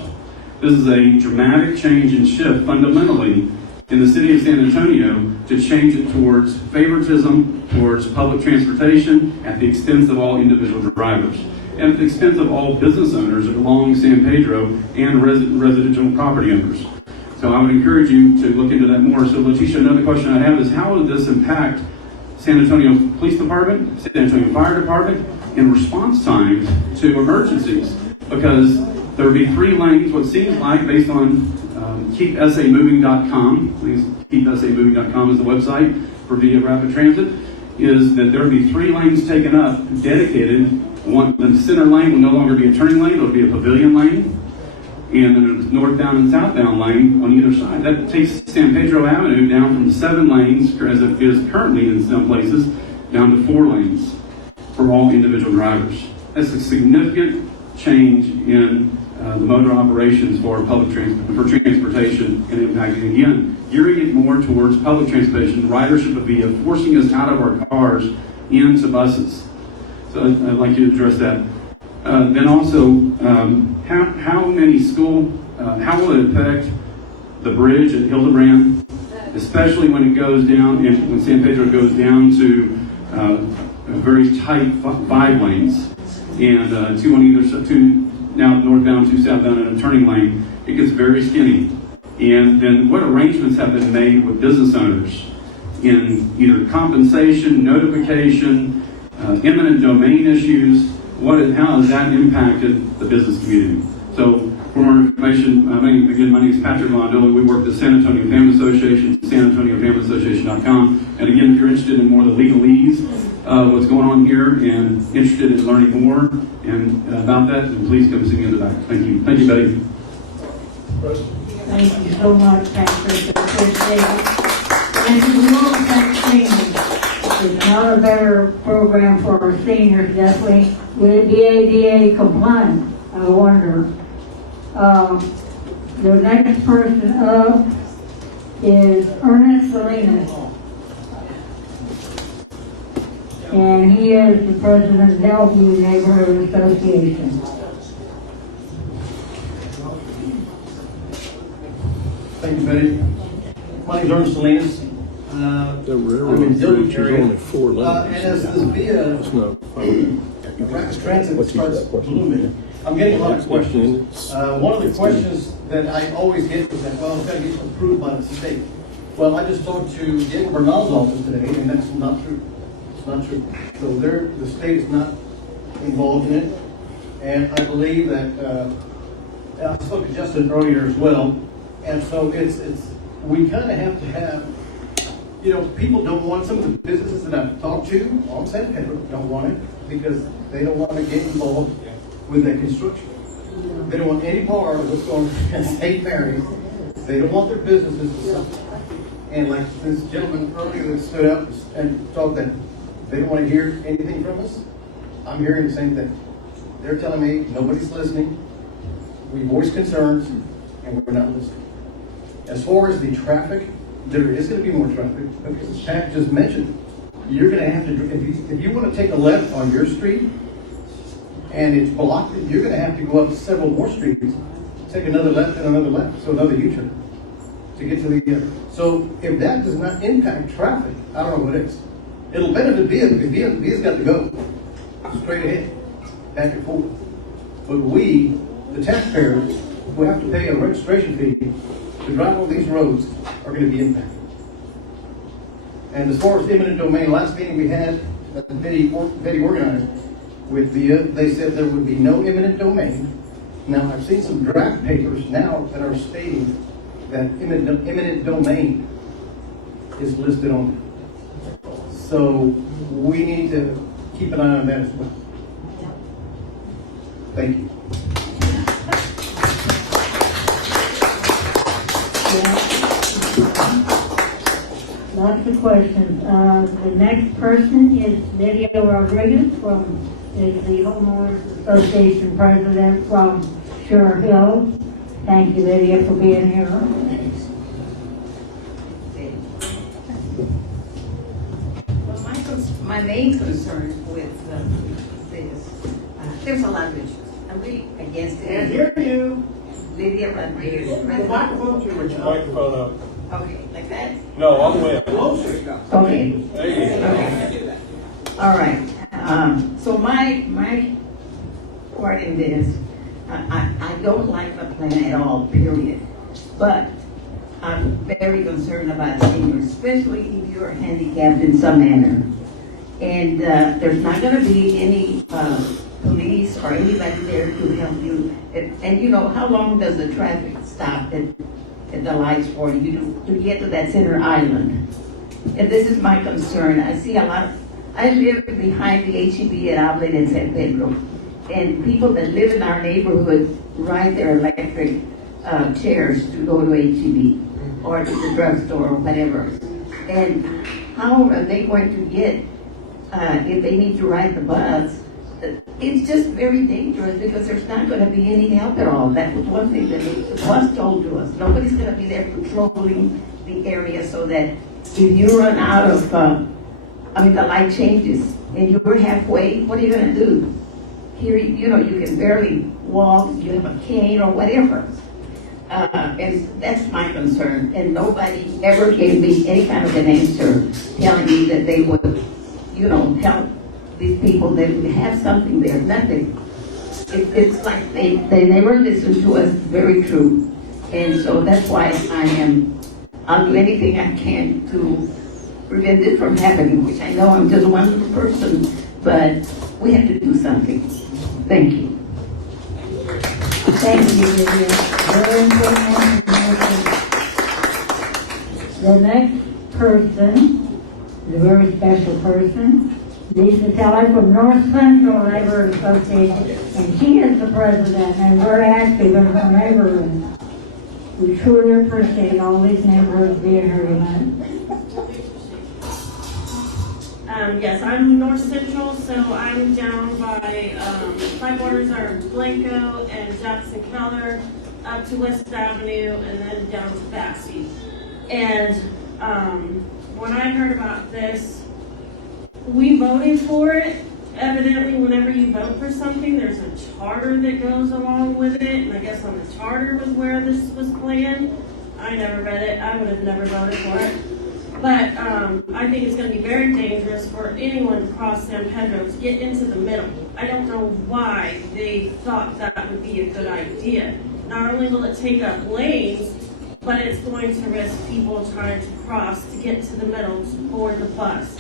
This is a dramatic change and shift fundamentally in the city of San Antonio to change it towards favoritism, towards public transportation at the expense of all individual drivers, and at the expense of all business owners along San Pedro and residential property owners. So I would encourage you to look into that more. So Letitia, another question I have is how will this impact San Antonio Police Department, San Antonio Fire Department, and response times to emergencies? Because there will be 3 lanes, what seems like, based on keepsamoving.com, please, keepsamoving.com is the website for VIA Rapid Transit, is that there will be 3 lanes taken up, dedicated. The center lane will no longer be a turning lane, it will be a pavilion lane, and then a northbound and southbound lane on either side. That takes San Pedro Avenue down from 7 lanes, as it is currently in some places, down to 4 lanes for all individual drivers. That's a significant change in the motor operations for transportation and impacting, again, gearing it more towards public transportation, ridership of VIA, forcing us out of our cars into buses. So I'd like you to address that. Then also, how many how will it affect the bridge at Hildebrand, especially when it goes down, when San Pedro goes down to very tight 5 lanes, and 2 on either side, 2 now northbound, 2 southbound, and a turning lane. It gets very skinny. And then what arrangements have been made with business owners in either compensation, notification, eminent domain issues? How has that impacted the business community? So for more information, my name is Patrick Von Dillon. We work at the San Antonio Family Association, sanantoniofamilyassociation.com. And again, if you're interested in more of the legalese, what's going on here, and interested in learning more and about that, then please come see me in the back. Thank you. Thank you, Betty. Thank you so much, Patrick, for the first day. And to the Lord, thank you. seniors definitely would be ADA compliant, I wonder. The next person up is Ernest Salinas. And he is the president of the Bellevue Neighborhood Association. Thank you, Betty. My name is Ernest Salinas. The I'm railroad in Dillon bridge is area. only 4 lanes. And as this via It's not. rapid transit What's starts that question? blooming, I'm getting a lot of questions. One of the questions that I always get is that, well, it's got to get approved by the state. Well, I just talked to Diego Bernal's office today, and that's not true. It's not true. So the state is not involved in it. And I believe that, I spoke to Justin earlier as well, and so we kind of have to have, people don't want, some of the businesses that I've talked to on San Pedro don't want it because they don't want to get involved with that construction. They don't want any part of what's going on in St. Mary's. They don't want their businesses to suffer. And like this gentleman earlier that stood up and talked that they don't want to hear anything from us, I'm hearing the same thing. They're telling me nobody's listening. We voice concerns and we're not listening. As far as the traffic, there is going to be more traffic because Pat just mentioned, you're going to have to, if you want to take a left on your street and it's blocked, you're going to have to go up several more streets, take another left and another left, so another U-turn to get to the, so if that does not impact traffic, I don't know what is. It'll benefit Via because Via's got to go straight ahead, back and forth. But we, the taxpayers, who have to pay a registration fee to drive on these roads are going to be impacted. And as far as eminent domain, last meeting we had, that the committee organized with Via, they said there would be no eminent domain. Now, I've seen some draft papers now that are stating that eminent domain is listed on it. So we need to keep an eye on that as well. Thank you. Lots of questions. The next person is Lydia Rodriguez is the Homeowners Association president from Sugar Hill. Thank you, Lydia, for being here. Well, my main concern with this, there's a lot of issues. I'm really against it. Can't hear you. Lydia Rodriguez. The microphone to your Microphone up. Okay, like that? No, all the way up. Okay. There you go. Okay. All right. So my part in this, I don't like the plan at all, period. But I'm very concerned about seniors, especially if you're handicapped in some manner. And there's not going to be any police or anybody there to help you. And you know, how long does the traffic stop at the lights for you to get to that center island? And this is my concern. I see a lot of, I live behind the HEB at Ave in San Pedro. And people that live in our neighborhood ride their electric chairs to go to HEB or to the drugstore or whatever. And how are they going to get, if they need to ride the bus? It's just very dangerous because there's not going to be any help at all. That was one thing that was told to us. Nobody's going to be there patrolling the area so that if you run out of, the light changes and you're halfway, what are you going to do? Here, you know, you can barely walk, you have a cane or whatever. And that's my concern. And nobody ever gave me any kind of an answer telling me that they would, you know, help these people that would have something there. Nothing. It's like they never listened to us. Very true. And so that's why I'll do anything I can to prevent this from happening, which I know I'm just one little person, but we have to do something. Thank you. Thank you, Lydia. Very important information. The next person is a very special person. Lisa Teller from North Central Neighborhood Association, and she is the president and very active in her neighborhood. We truly appreciate all these neighborhoods being here tonight. Yes, I'm north central, so I'm down by, my borders are Blanco and Jackson Keller, up to West Avenue, and then down to Bassey. And, when I heard about this, we voted for it. Evidently, whenever you vote for something, there's a charter that goes along with it, and I guess on the charter was where this was planned. I never read it, I would have never voted for it. But I think it's going to be very dangerous for anyone to cross San Pedro to get into the middle. I don't know why they thought that would be a good idea. Not only will it take up lanes, but it's going to risk people trying to cross to get to the middle to board the bus.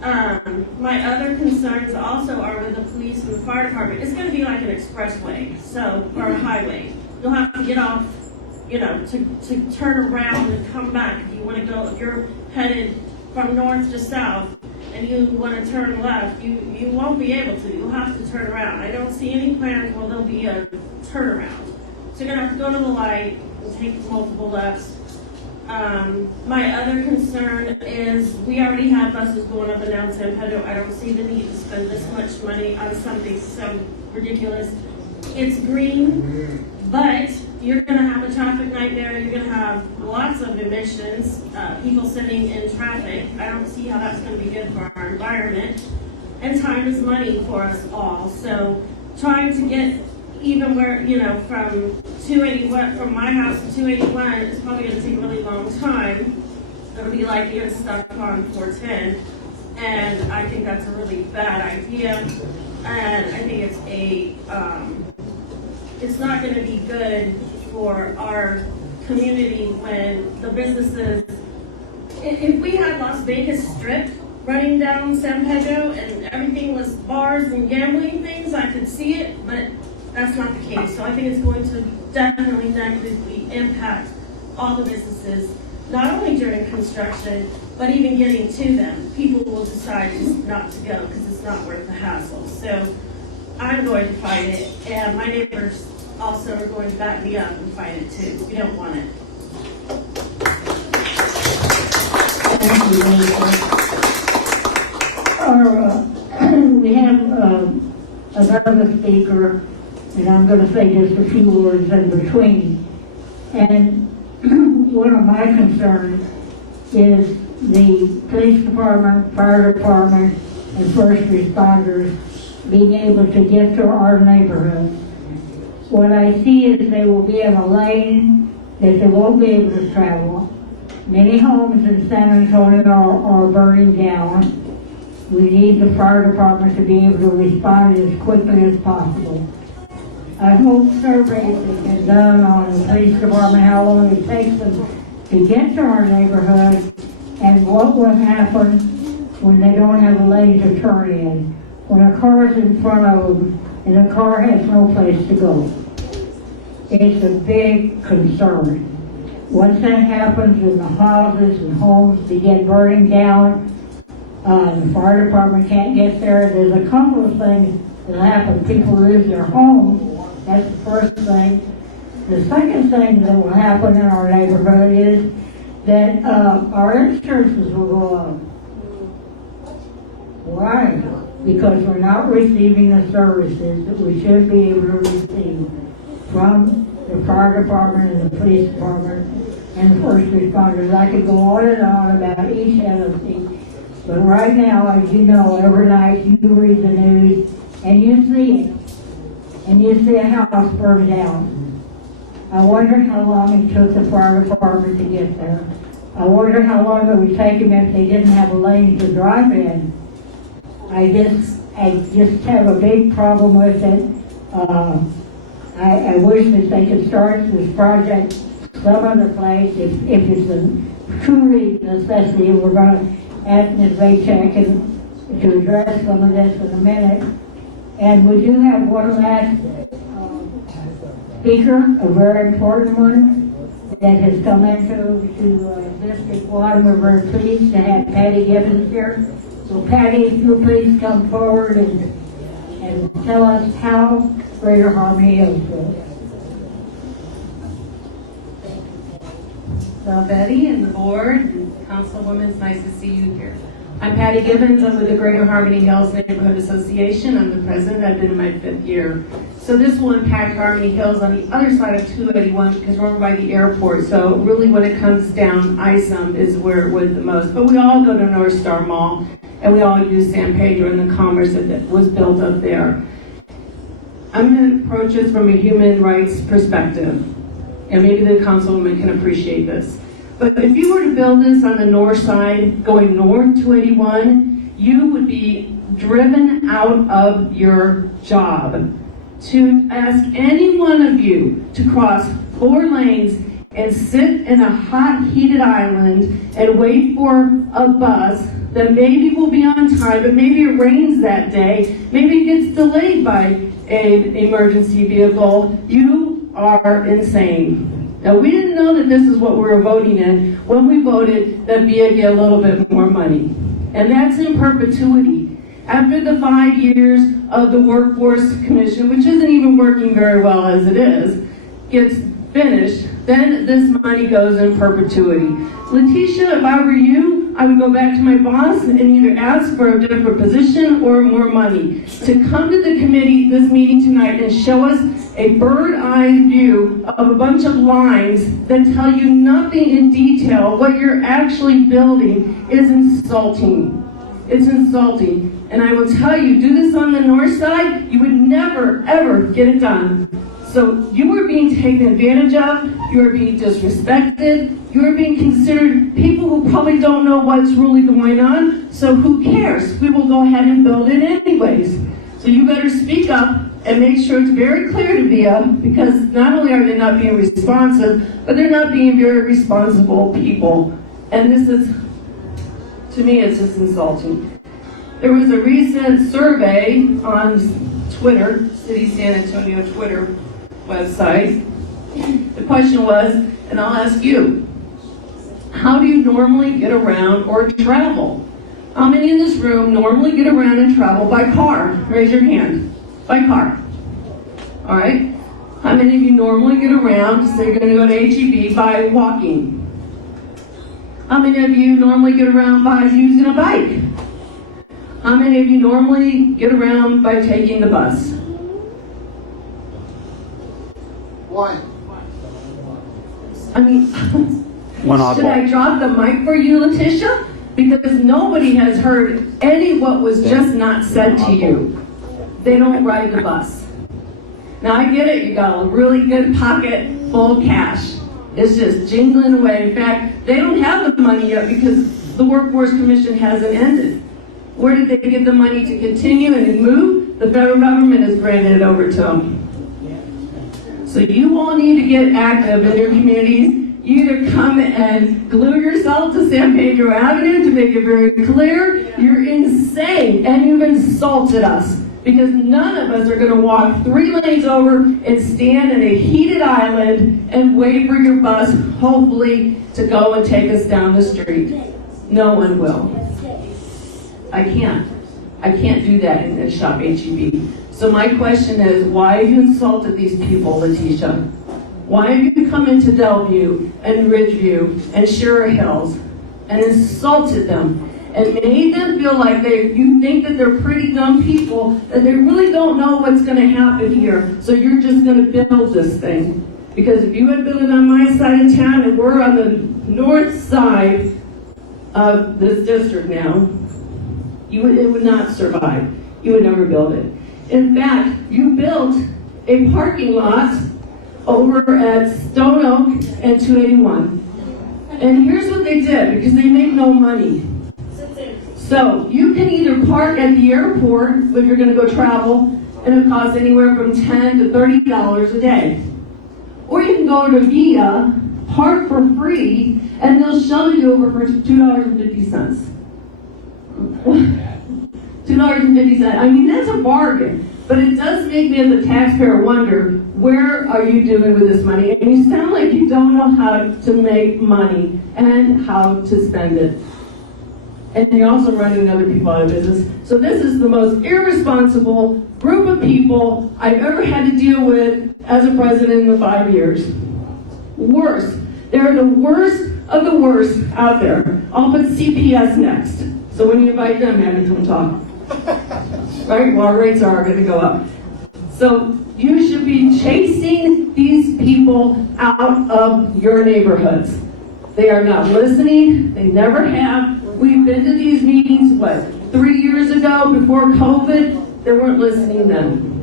My other concerns also are with the police and the fire department. It's going to be like an expressway, or a highway. You'll have to get off, to turn around and come back. If you want to go, if you're headed from north to south and you want to turn left, you won't be able to. You'll have to turn around. I don't see any plans where there'll be a turnaround. So you're going to have to go to the light and take multiple lefts. My other concern is we already have buses going up and down San Pedro. I don't see the need to spend this much money on something so ridiculous. It's green, but you're going to have a traffic nightmare. You're going to have lots of emissions, people sitting in traffic. I don't see how that's going to be good for our environment. And time is money for us all. So trying to get even where, from 281, from my house to 281, it's probably going to take a really long time. It'll be like getting stuck on 410. And I think that's a really bad idea. And I think it's not going to be good for our community when the businesses, if we had Las Vegas Strip running down San Pedro and everything was bars and gambling things, I could see it, but that's not the case. So I think it's going to definitely negatively impact all the businesses, not only during construction, but even getting to them. People will decide just not to go because it's not worth the hassle. So I'm going to fight it, and my neighbors also are going to back me up and fight it too. We don't want it. Thank you, Lisa. We have another speaker, and I'm going to say just a few words in between. And one of my concerns is the police department, fire department, and first responders being able to get to our neighborhood. What I see is they will be in a lane that they won't be able to travel. Many homes in San Antonio are burning down. We need the fire department to be able to respond as quickly as possible. I hope surveys have been done on the police department, how long it takes them to get to our neighborhood, and what will happen when they don't have a lane to turn in. When a car is in front of them and the car has no place to go. It's a big concern. Once that happens and the houses and homes begin burning down, the fire department can't get there, there's a couple of things that happen. People lose their homes. That's the first thing. The second thing that will happen in our neighborhood is that our insurances will go up. Why? Because we're not receiving the services that we should be able to receive from the fire department and the police department and the first responders. I could go on and on about each entity, but right now, as you know, every night you read the news and you see it. And you see a house burned down. I wonder how long it took the fire department to get there. I wonder how long it would take them if they didn't have a lane to drive in. I just have a big problem with it. I wish that they could start this project some other place if it's a truly necessity. We're going to ask Ms. Vaychek to address some of this in a minute. And we do have one last speaker, a very important one, that has come into District 1. We're very pleased to have Patty Gibbons here. So Patty, if you'll please come forward and tell us how Greater Harmony is. So Betty and the board and Councilwoman, it's nice to see you here. I'm Patty Gibbons. I'm with the Greater Harmony Hills Neighborhood Association. I'm the president. I've been in my 5th year. So this will impact Harmony Hills on the other side of 281 because we're over by the airport. So really when it comes down, ISOM is where it would the most. But we all go to North Star Mall and we all use San Pedro and the commerce that was built up there. I'm going to approach this from a human rights perspective. And maybe the councilwoman can appreciate this. But if you were to build this on the north side, going north 281, you would be driven out of your job. To ask any one of you to cross 4 lanes and sit in a hot, heated island and wait for a bus that maybe will be on time, but maybe it rains that day, maybe it gets delayed by an emergency vehicle, you are insane. Now, we didn't know that this is what we were voting in when we voted that VIA get a little bit more money. And that's in perpetuity. After the 5 years of the Workforce Commission, which isn't even working very well as it is, gets finished, then this money goes in perpetuity. Letitia, if I were you, I would go back to my boss and either ask for a different position or more money. To come to the committee, this meeting tonight, and show us a bird-eye view of a bunch of lines that tell you nothing in detail what you're actually building is insulting. It's insulting. And I will tell you, do this on the north side, you would never, ever get it done. So you are being taken advantage of, you are being disrespected, you are being considered people who probably don't know what's really going on, so who cares? We will go ahead and build it anyways. So you better speak up and make sure it's very clear to VIA, because not only are they not being responsive, but they're not being very responsible people. And this is, to me, it's just insulting. There was a recent survey on Twitter, City San Antonio Twitter website. The question was, and I'll ask you, how do you normally get around or travel? How many in this room normally get around and travel by car? Raise your hand. By car. All right. How many of you normally get around, say you're going to go to HEB, by walking? How many of you normally get around by using a bike? How many of you normally get around by taking the bus? One. I mean, should I drop the mic for you, Letitia? Because nobody has heard any what was just not said to you. They don't ride the bus. Now I get it, you got a really good pocket full of cash. It's just jingling away. In fact, they don't have the money yet because the Workforce Commission hasn't ended. Where did they get the money to continue and move? The federal government has granted it over to them. So you all need to get active in your communities. You either come and glue yourself to San Pedro Avenue to make it very clear, you're insane and you've insulted us. Because none of us are going to walk 3 lanes over and stand in a heated island and wait for your bus, hopefully, to go and take us down the street. No one will. I can't. I can't do that in a shop HEB. So my question is, why have you insulted these people, Letitia? Why have you come into Delview and Ridgeview and Shira Hills and insulted them and made them feel like you think that they're pretty dumb people, that they really don't know what's going to happen here, so you're just going to build this thing? Because if you had built it on my side of town and we're on the north side of this district now, it would not survive. You would never build it. In fact, you built a parking lot over at Stone Oak and 281. And here's what they did, because they make no money. So you can either park at the airport if you're going to go travel, and it costs anywhere from $10 to $30 a day. Or you can go to VIA, park for free, and they'll shuttle you over for $2.50. $2.50. I mean, that's a bargain. But it does make me as a taxpayer wonder, where are you doing with this money? And you sound like you don't know how to make money and how to spend it. And you're also running other people out of business. So this is the most irresponsible group of people I've ever had to deal with as a president in the 5 years. Worst. They're the worst of the worst out there. I'll put CPS next. So when you invite them, have them talk. Right? Well, our rates are gonna go up. So you should be chasing these people out of your neighborhoods. They are not listening, they never have. We've been to these meetings, 3 years ago, before COVID, they weren't listening then.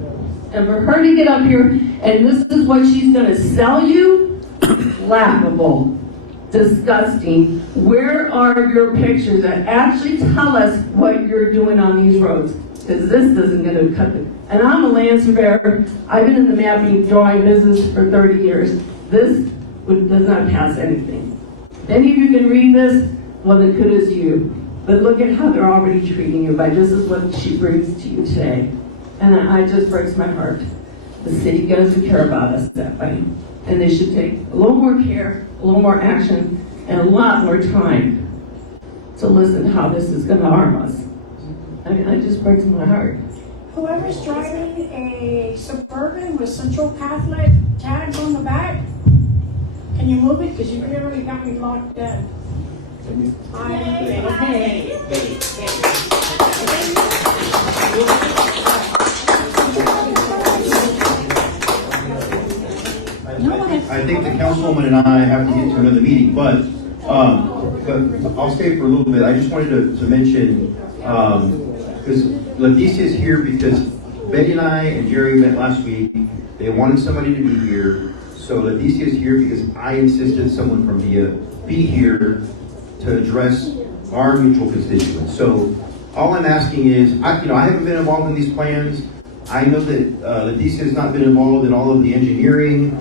And for her to get up here, and this is what she's gonna sell you, laughable, disgusting. Where are your pictures that actually tell us what you're doing on these roads? Because this isn't gonna cut it. And I'm a land surveyor, I've been in the mapping, drawing business for 30 years. This does not pass anything. If any of you can read this, well then kudos to you. But look at how they're already treating you by this is what she brings to you today. And it just breaks my heart. The city doesn't care about us that way. And they should take a little more care, a little more action, and a lot more time to listen how this is gonna harm us. I mean, it just breaks my heart. Whoever's driving a Suburban with Central Catholic tags on the back, can you move it? Because you literally got me locked in. Okay. I think the councilwoman and I have to get to another meeting, but I'll stay for a little bit. I just wanted to mention, because Leticia's here because Betty and I and Jerry met last week. They wanted somebody to be here. So Leticia's here because I insisted someone from VIA be here to address our mutual constituents. So all I'm asking is, I haven't been involved in these plans. I know that Leticia has not been involved in all of the engineering.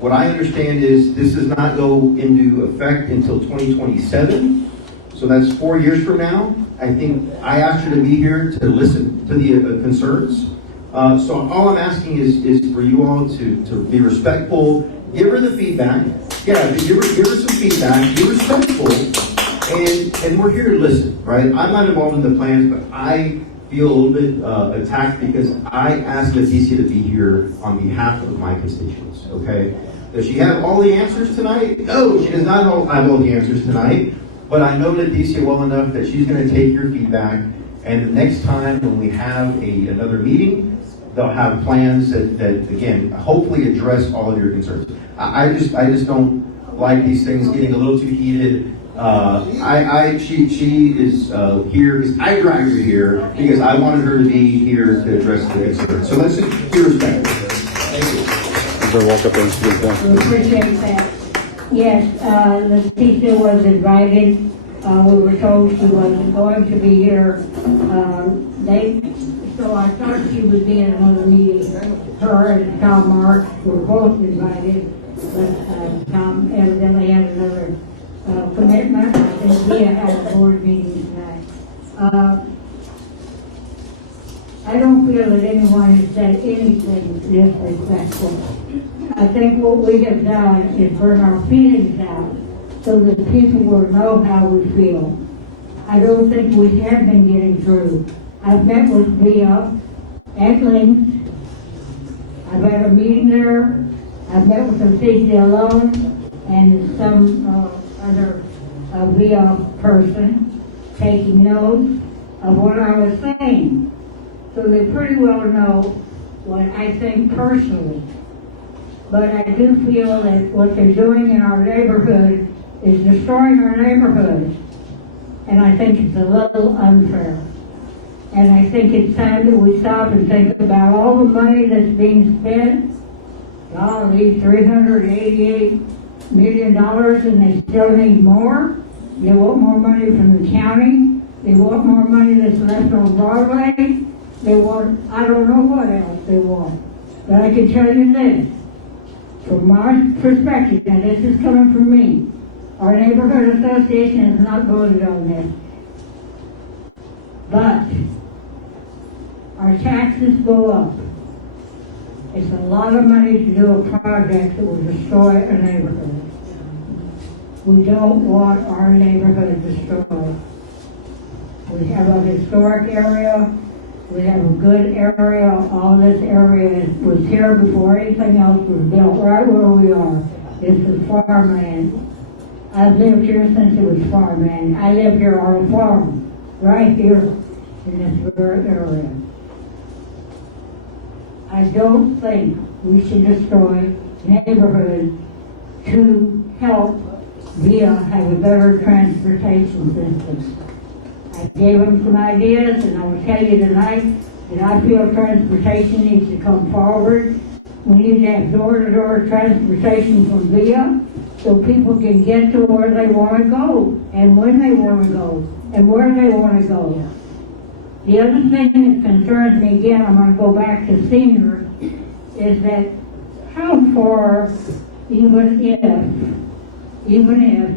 What I understand is this does not go into effect until 2027. So that's 4 years from now. I think I asked her to be here to listen to the concerns. So all I'm asking is for you all to be respectful, give her the feedback. Yeah, give her some feedback, be respectful, and we're here to listen, right? I'm not involved in the plans, but I feel a little bit attacked because I asked Leticia to be here on behalf of my constituents, okay? Does she have all the answers tonight? No, she does not have all the answers tonight, but I know Leticia well enough that she's gonna take your feedback, and the next time when we have another meeting, they'll have plans that again, hopefully address all of your concerns. I just don't like these things getting a little too heated. She is here because I dragged her here because I wanted her to be here to address the concerns. So let's just be respectful. Thank you. Walk up and speak that. We appreciate that. Yes, Leticia was invited. We were told she wasn't going to be here. So I thought she would be in another meeting. Her and Tom Mark were both invited, but Tom evidently had another commitment. I think he had a board meeting tonight. I don't feel that anyone has said anything disrespectful. I think what we have done is burn our feelings out so that people will know how we feel. I don't think we have been getting through. I've met with VIA at length. I've had a meeting there. I've met with Leticia alone and some other VIA person taking notes of what I was saying. So they pretty well know what I think personally. But I do feel that what they're doing in our neighborhood is destroying our neighborhood. And I think it's a little unfair. And I think it's time that we stop and think about all the money that's being spent. Golly, $388 million, and they still need more. They want more money from the county. They want more money that's left on Broadway. They want, I don't know what else they want. But I can tell you this, from my perspective, and this is coming from me, our neighborhood association is not voted on this. But our taxes go up. It's a lot of money to do a project that will destroy a neighborhood. We don't want our neighborhood destroyed. We have a historic area. We have a good area. All this area was here before anything else was built, right where we are. This is farmland. I've lived here since it was farmland. I live here on a farm. right here in this very area. I don't think we should destroy neighborhoods to help VIA have a better transportation system. I gave them some ideas, and I will tell you tonight that I feel transportation needs to come forward. We need to have door-to-door transportation from VIA so people can get to where they want to go, and when they want to go, and where they want to go. The other thing that concerns me, again, I'm going to go back to seniors, is that how far, even if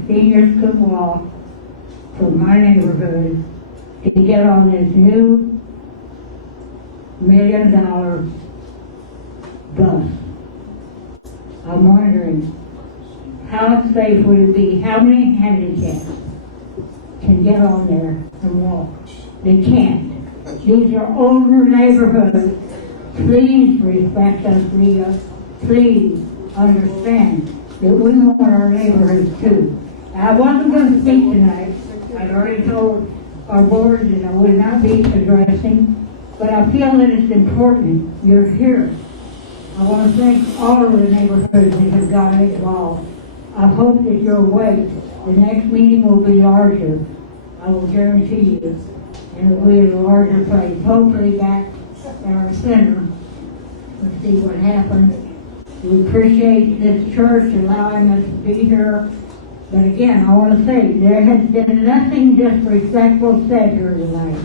seniors could walk from my neighborhood to get on this new $1 million bus, I'm wondering, how safe would it be? How many handicapped can get on there and walk? They can't. These are older neighborhoods. Please respect us, Rita. Please understand that we want our neighborhoods too. I wasn't going to speak tonight. I'd already told our board that I would not be addressing, but I feel that it's important. You're here. I want to thank all of the neighborhoods that have got involved. I hope that you'll wait. The next meeting will be larger. I will guarantee you. And it will be a larger place. Hopefully back at our center. We'll see what happens. We appreciate this church allowing us to be here. But again, I want to say, there has been nothing disrespectful said here tonight.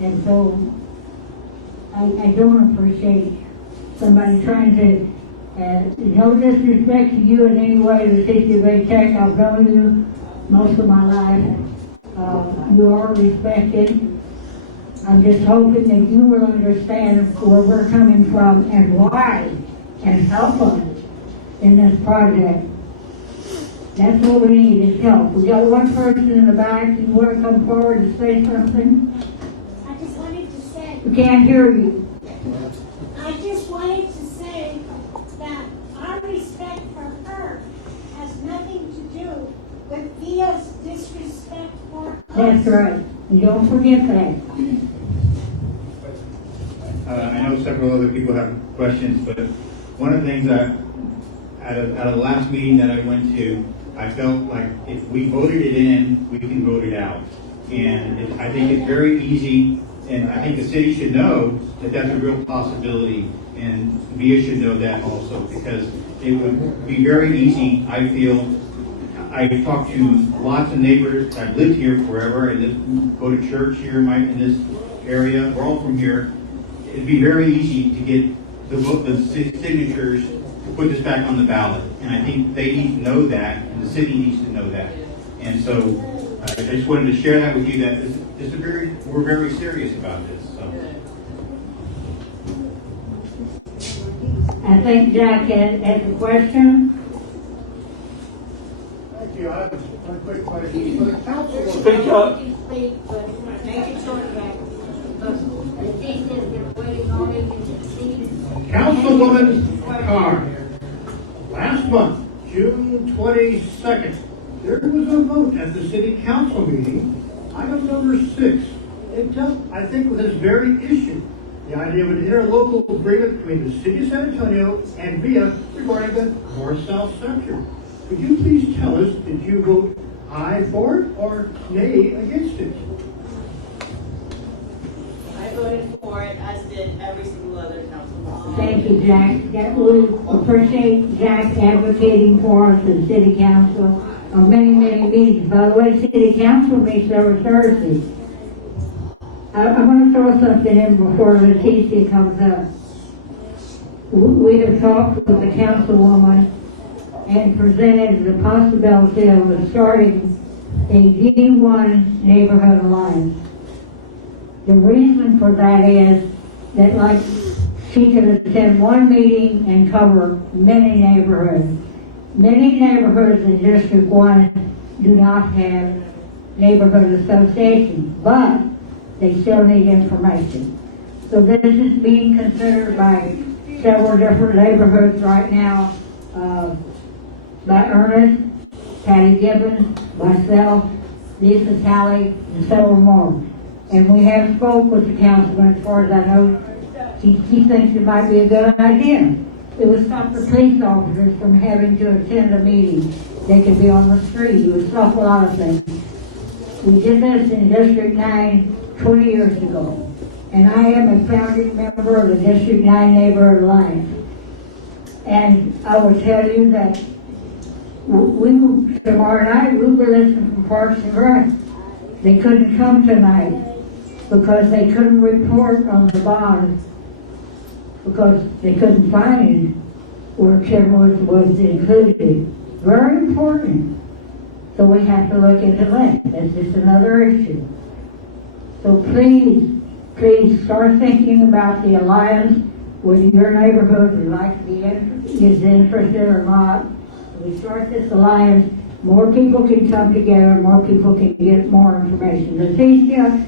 And so, I don't appreciate somebody trying to, no disrespect to you in any way, the city of Baytech. I've known you most of my life. You are respected. I'm just hoping that you will understand where we're coming from and why, and help us in this project. That's what we need, is help. We got one person in the back. You want to come forward and say something? I just wanted to say. We can't hear you. I just wanted to say that our respect for her has nothing to do with Via's disrespect for us. That's right. And don't forget that. I know several other people have questions, but one of the things that, out of the last meeting that I went to, I felt like if we voted it in, we can vote it out. And I think it's very easy, and I think the city should know that that's a real possibility, and VIA should know that also, because it would be very easy, I feel. I've talked to lots of neighbors. I've lived here forever. I go to church here in this area. We're all from here. It'd be very easy to get the signatures to put this back on the ballot. And I think they need to know that, and the city needs to know that. And so I just wanted to share that with you, that we're very serious about this. So. I think Jack has a question. Thank you. I have one quick question. For the council. Speak up. Councilwoman Carr, last month, June 22nd, there was a vote at the city council meeting, item number 6. It dealt, I think, with this very issue, the idea of an interlocal agreement between the city of San Antonio and VIA regarding the north-south sector. Could you please tell us, did you vote aye for it or nay against it? I voted for it, as did every single other councilman. Thank you, Jack. We appreciate Jack advocating for us in city council on many, many meetings. By the way, city council meets every Thursday. I'm going to throw something in before Leticia comes up. We have talked with the councilwoman and presented the possibility of starting a D1 neighborhood alliance. The reason for that is that, like, she can attend one meeting and cover many neighborhoods. Many neighborhoods in District 1 do not have neighborhood associations, but they still need information. So this is being considered by several different neighborhoods right now, by Ernest, Patty Gibbons, myself, Lisa Talley, and several more. And we have spoke with the councilman, as far as I know, he thinks it might be a good idea. It would stop the police officers from having to attend a meeting. They could be on the street. It would stop a lot of things. We did this in District 9 20 years ago. And I am a founding member of the District 9 Neighborhood Alliance. And I will tell you that tomorrow night we will listen from Parks and Rec. They couldn't come tonight because they couldn't report on the bond because they couldn't find where Kenwood was included. Very important. So we have to look into that. That's just another issue. So please start thinking about the alliance, whether your neighborhood is interested or not. We start this alliance, more people can come together, more people can get more information. Leticia,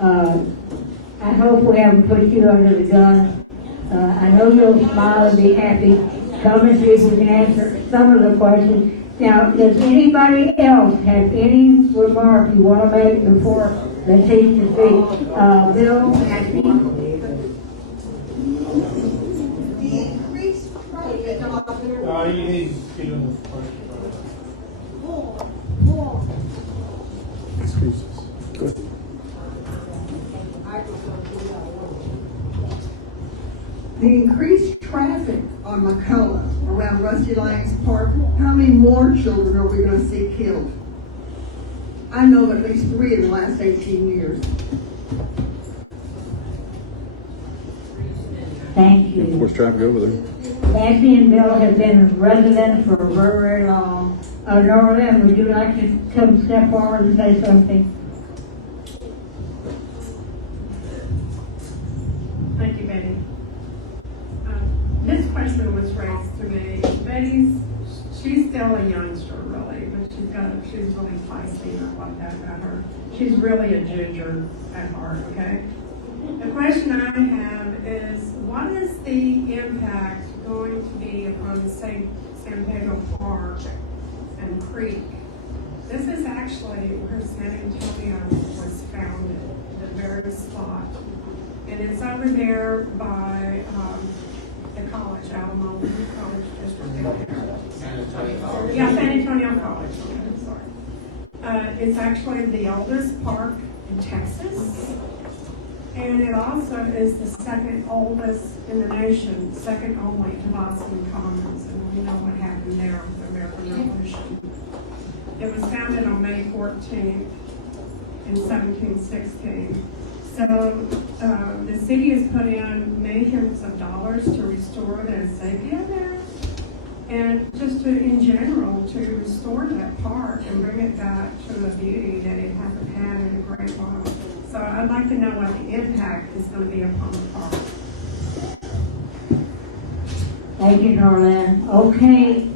I hope we haven't put you under the gun. I know you'll smile and be happy. Come and see if we can answer some of the questions. Now, does anybody else have any remark you want to make before Leticia speaks? Bill, Kathy? The increased profit You need to get on the first. Excuses. Go ahead. The increased traffic on McCullough around Rusty Lions Park, how many more children are we going to see killed? I know at least 3 in the last 18 years. Thank you. Of course, traffic over there. Kathy and Bill have been residents for very, very long. Norland, would you like to come step forward and say something? Thank you, Betty. This question was raised to me. She's still a youngster, really, but she's really feisty, and I like that about her. She's really a ginger at heart, okay? The question I have is, what is the impact going to be upon San Pedro Park and Creek? This is actually where San Antonio was founded, the very spot. And it's over there by the college, Alamo College District out there. San Antonio College. Yeah, San Antonio College, okay, sorry. It's actually the oldest park in Texas. And it also is the second oldest in the nation, second only to Boston Commons. And we know what happened there with the American Revolution. It was founded on May 14th in 1716. So the city has put in millions of dollars to restore the sepia there, and just to, in general, to restore that park and bring it back to the beauty that it hasn't had in a great while. So I'd like to know what the impact is going to be upon the park. Thank you, Norland. Okay,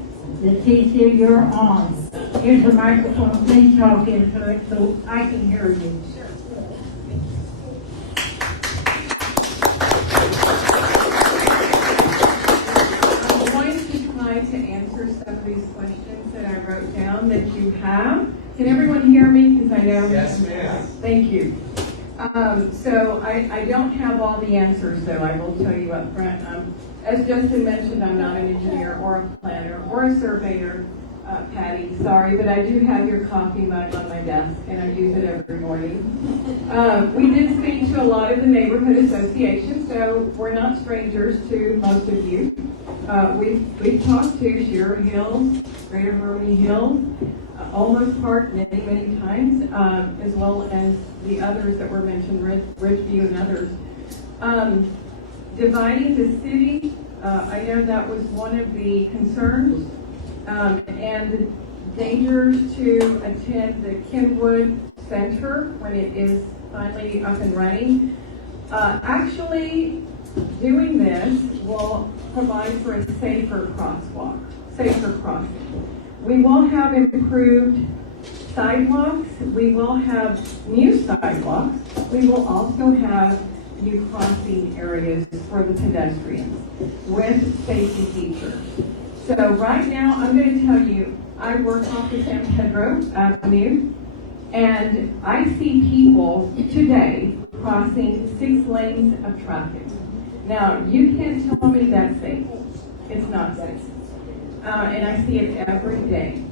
Leticia, you're on. Here's the microphone. Please talk into it so I can hear you. I'm going to try to answer some of these questions that I wrote down that you have. Can everyone hear me? Because I know. Yes, ma'am. Thank you. So I don't have all the answers, though, I will tell you up front. As Justin mentioned, I'm not an engineer or a planner or a surveyor, Patty, sorry, but I do have your coffee mug on my desk, and I use it every morning. We did speak to a lot of the neighborhood associations, so we're not strangers to most of you. We've talked to Shearer Hills, Greater Harmony Hills, Almost Park many, many times, as well as the others that were mentioned, Ridgeview and others. Dividing the city, I know that was one of the concerns, and the dangers to attend the Kenwood Center when it is finally up and running. Actually, doing this will provide for a safer crosswalk, safer crossing. We will have improved sidewalks. We will have new sidewalks. We will also have new crossing areas for the pedestrians with safety features. So right now, I'm going to tell you, I work off of San Pedro Avenue, And I see people today crossing 6 lanes of traffic. Now, you can't tell me that's safe. It's not safe. And I see it every day.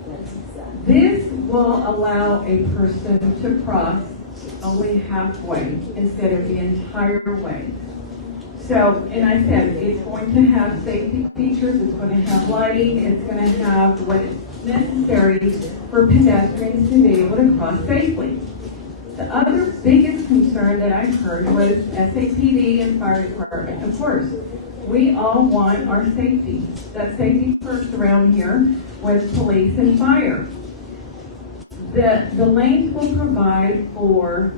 This will allow a person to cross only halfway instead of the entire way. So, and I said, it's going to have safety features, it's going to have lighting, it's going to have what is necessary for pedestrians to be able to cross safely. The other biggest concern that I heard was SAPD and fire department. Of course, we all want our safety. That's safety first around here with police and fire. The lanes will provide for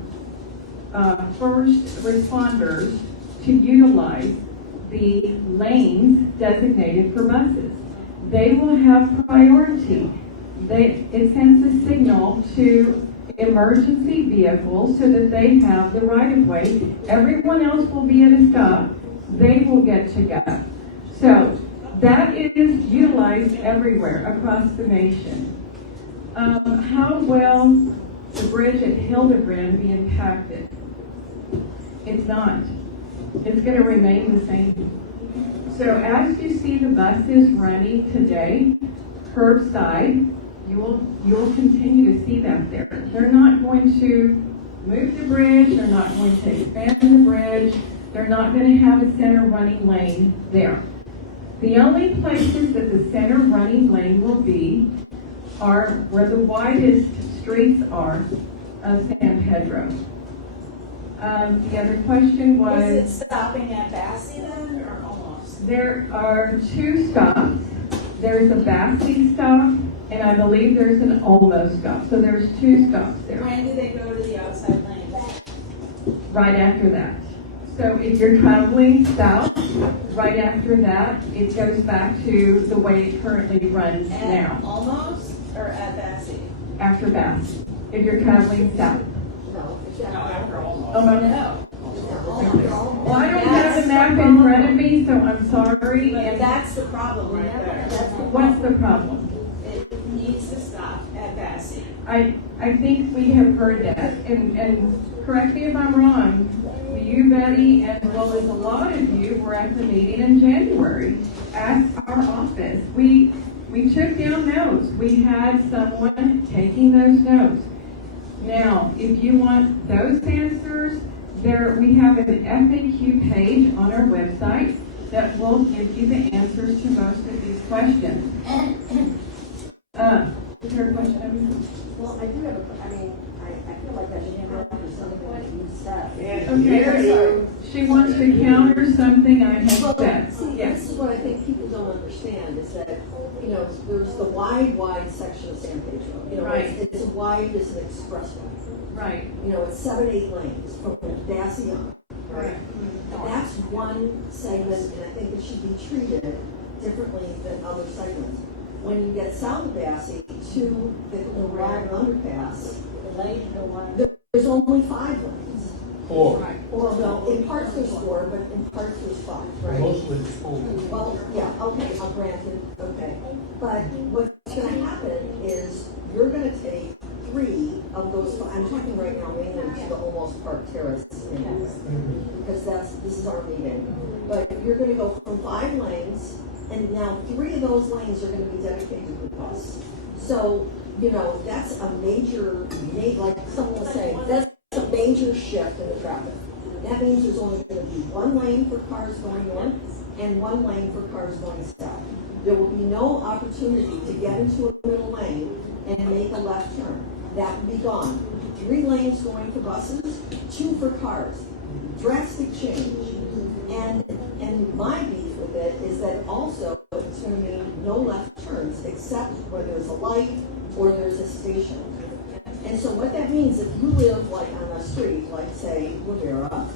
first responders to utilize the lanes designated for buses. They will have priority. It sends a signal to emergency vehicles so that they have the right of way. Everyone else will be at a stop. They will get to go. So that is utilized everywhere across the nation. How will the bridge at Hildebrand be impacted? It's not. It's going to remain the same. So as you see the buses running today, curbside, you'll continue to see that there. They're not going to move the bridge. They're not going to expand the bridge. They're not going to have a center running lane there. The only places that the center running lane will be are where the widest streets are of San Pedro. The other question was... Is it stopping at Bassie then, or almost? There are 2 stops. There's a Bassie stop, and I believe there's an almost stop. So there's 2 stops there. When do they go to the outside lane? Right after that. So if you're traveling south, right after that, it goes back to the way it currently runs now. Almost, or at Bassie? After Bassie, if you're traveling south. Almost. No. Well, I don't have the map in front of me, so I'm sorry. But that's the problem right there. What's the problem? It needs to stop at Bassie. I think we have heard that, and correct me if I'm wrong, you, Betty, as well as a lot of you were at the meeting in January at our office. We took down notes. We had someone taking those notes. Now, if you want those answers, we have an FAQ page on our website that will give you the answers to most of these questions. Is there a question? Well, I do have I feel like I should have something that you said. Okay, she wants to counter something I have said. See, Yes. this is what I think people don't understand, is that, there's the wide section of San Pedro. Right. It's wide as an expressway. Right. It's 7, 8 lanes from Bassie on. Right. And that's one segment, and I think it should be treated differently than other segments. When you get south of Bassie to the Rag underpass, there's only 5 lanes. 4. Or, well, in parts there's 4, but in parts there's 5, right? Mostly it's 4. Well, yeah, okay, I'll grant it, okay. But what's gonna happen is you're gonna take 3 of those, I'm talking right now mainly to the almost Park Terrace neighborhood, because this is our meeting. But you're gonna go from 5 lanes, and now 3 of those lanes are gonna be dedicated to the bus. So, that's a major, like someone was saying, that's a major shift in the traffic. That means there's only going to be 1 lane for cars going north and 1 lane for cars going south. There will be no opportunity to get into a middle lane and make a left turn. That will be gone. 3 lanes going for buses, 2 for cars. Drastic change. And my beef with it is that also it's going to mean no left turns except where there's a light or there's a station. And so what that means, if you live like on a street, like say Rivera,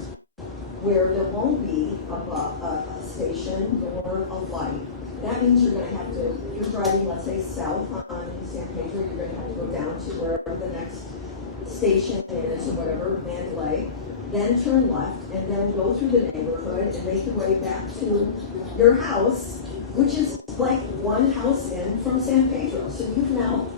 where there won't be a station or a light, that means you're going to have to, if you're driving, let's say south on San Pedro, you're going to have to go down to wherever the next station is or whatever, Mandalay, then turn left and then go through the neighborhood and make your way back to your house, which is like 1 house in from San Pedro. So you've now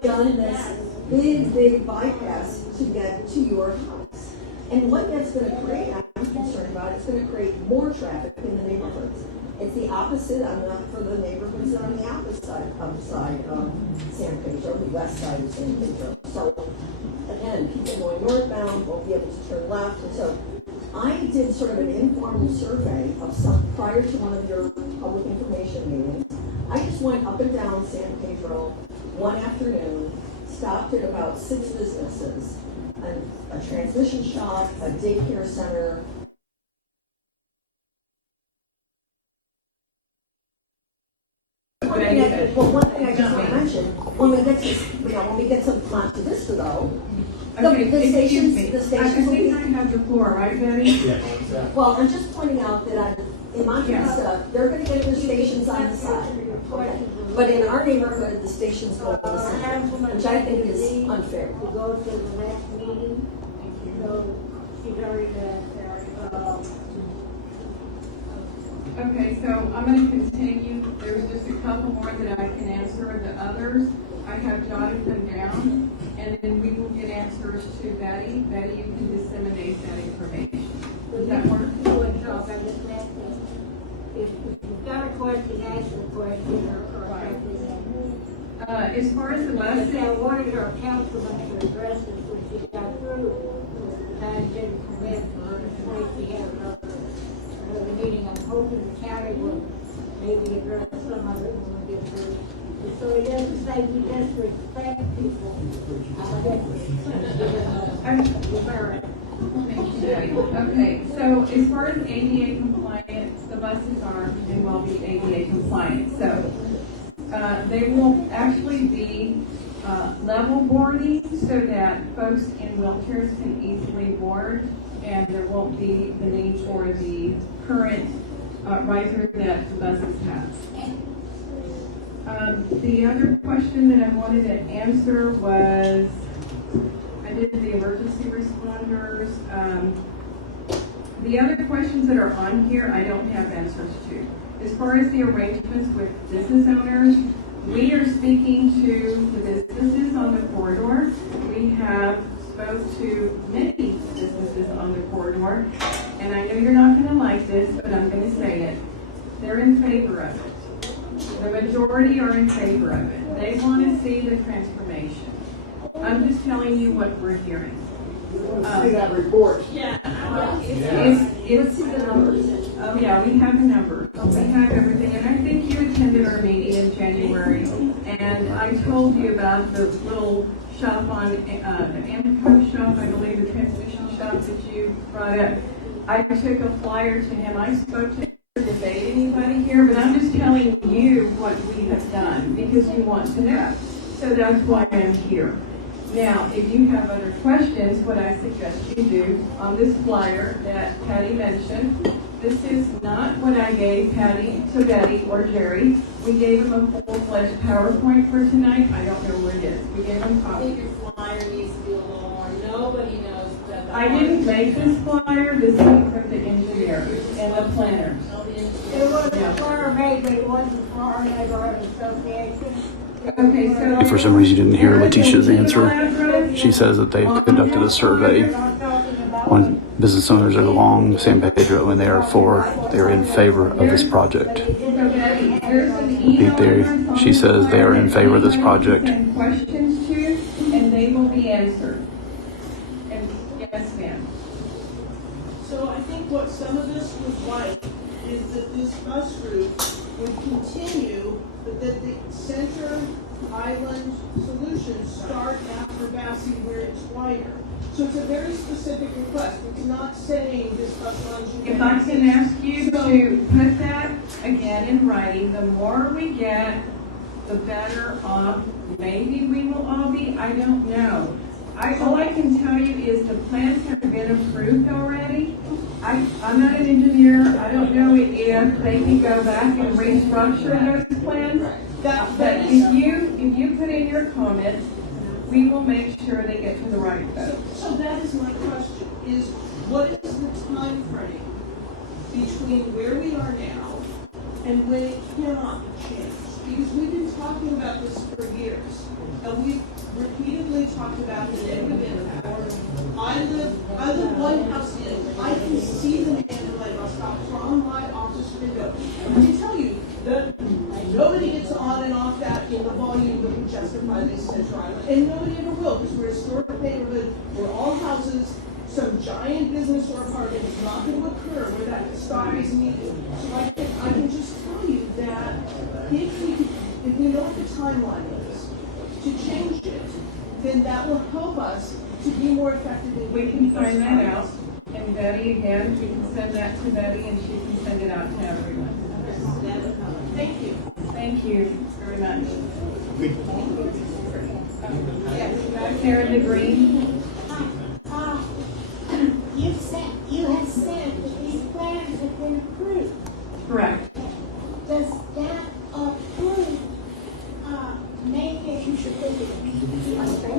done this big bypass to get to your house. And what that's gonna create, I'm concerned about, it's gonna create more traffic in the neighborhoods. It's the opposite, I'm not for the neighborhoods that are on the opposite side of San Pedro, the west side of San Pedro. So, again, people going northbound won't be able to turn left, and so I did sort of an informal survey of some, prior to one of your public information meetings. I just went up and down San Pedro one afternoon, stopped at about 6 businesses, a transmission shop, a daycare center. One thing I just want to mention, when we get to Monte Vista though, Okay, the stations I will be. think I have the floor, right, Betty? Yes. Well, I'm just pointing out that in Monte Vista, they're gonna get their stations on the side. Okay. But in our neighborhood, the stations go on the center, which I think is unfair. To go to the next meeting, so she's already Okay, so I'm gonna continue. There's just a couple more that I can answer. The others, I have jotted them down, and then we will get answers to Betty. Betty, you can disseminate that information. Does that work? If you've got a question, ask the question or something. As far as the buses, What is our councilman to address this when she got through? And didn't permit for her to wait to have another meeting. I'm hoping the county will maybe address some of it when we get through. So it doesn't say we disrespect people. Okay, so as far as ADA compliance, the buses are and will be ADA compliant. So they will actually be level boarding so that folks in wheelchairs can easily board, and there won't be the need for the current riser that the buses have. The other question that I wanted to answer was, I did the emergency responders. The other questions that are on here, I don't have answers to. As far as the arrangements with business owners, we are speaking to the businesses on the corridor. We have spoke to many businesses on the corridor, and I know you're not going to like this, but I'm going to say it. They're in favor of it. The majority are in favor of it. They want to see the transformation. I'm just telling you what we're hearing. See that report. Yeah. It's the numbers. Oh, yeah, we have the numbers. We have everything. And I think you attended our meeting in January. And I told you about the little shop on, the Amco shop, I believe the transmission shop that you brought up. I took a flyer to him. I spoke to him to debate anybody here, but I'm just telling you what we have done because you want to know. So that's why I'm here. Now, if you have other questions, what I suggest you do on this flyer that Patty mentioned, this is not what I gave Patty to Betty or Jerry. We gave them a full-fledged PowerPoint for tonight. I don't know where it is. We gave them I copies. think your flyer needs to be a little more, nobody knows that. I didn't make this flyer. This came from the engineer and the planner. It wasn't for our made, but it wasn't for our neighborhood association. Okay, so For some reason, you didn't hear Letitia's answer. She says that they've conducted a survey on business owners along San Pedro, and they're in favor of this project. She says they are in favor of this project. And questions to, and they will be answered. And yes, ma'am. So I think what some of us would like is that this bus route would continue, but that the center island solutions start after Bassy where it's wider. So it's a very specific request. It's not saying this bus line should. If I can ask you to put that again in writing, the more we get, the better off maybe we will all be. I don't know. All I can tell you is the plans have been approved already. I'm not an engineer. I don't know if they can go back and restructure those plans. But if you put in your comments, we will make sure they get to the right folks. So that is my question, is what is the time frame between where we are now and when it cannot be changed? Because we've been talking about this for years. And repeatedly talked about the negative impact. I live one house in, I can see the Mandalay bus stop from my office window. I can tell you that nobody gets on and off that in the volume that would justify this Central Island, and nobody ever will, because we're a historic neighborhood, we're all houses, some giant business or apartment is not going to occur where that stop is needed. So I can just tell you that if we know what the timeline is to change it, then that will help us to be more effective in. We can find that out, and Betty, again, we can send that to Betty, and she can send it out to everyone. Thank you. Thank you very much. Yes. There in the green. You have said that these plans have been approved. Correct. Does that approve, make it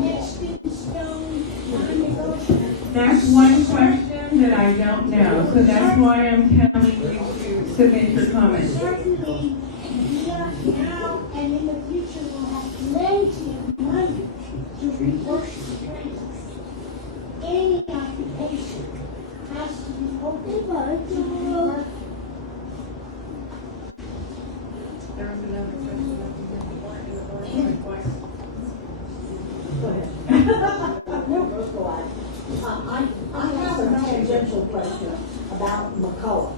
etched in stone, non-negotiable? That's one question that I don't know, so that's why I'm telling you to submit your comments. Certainly, we are now and in the future will have plenty of money to reverse the trends. Any occupation has to be open by door. There was another question. No, go ahead. I have a tangential question about McCullough.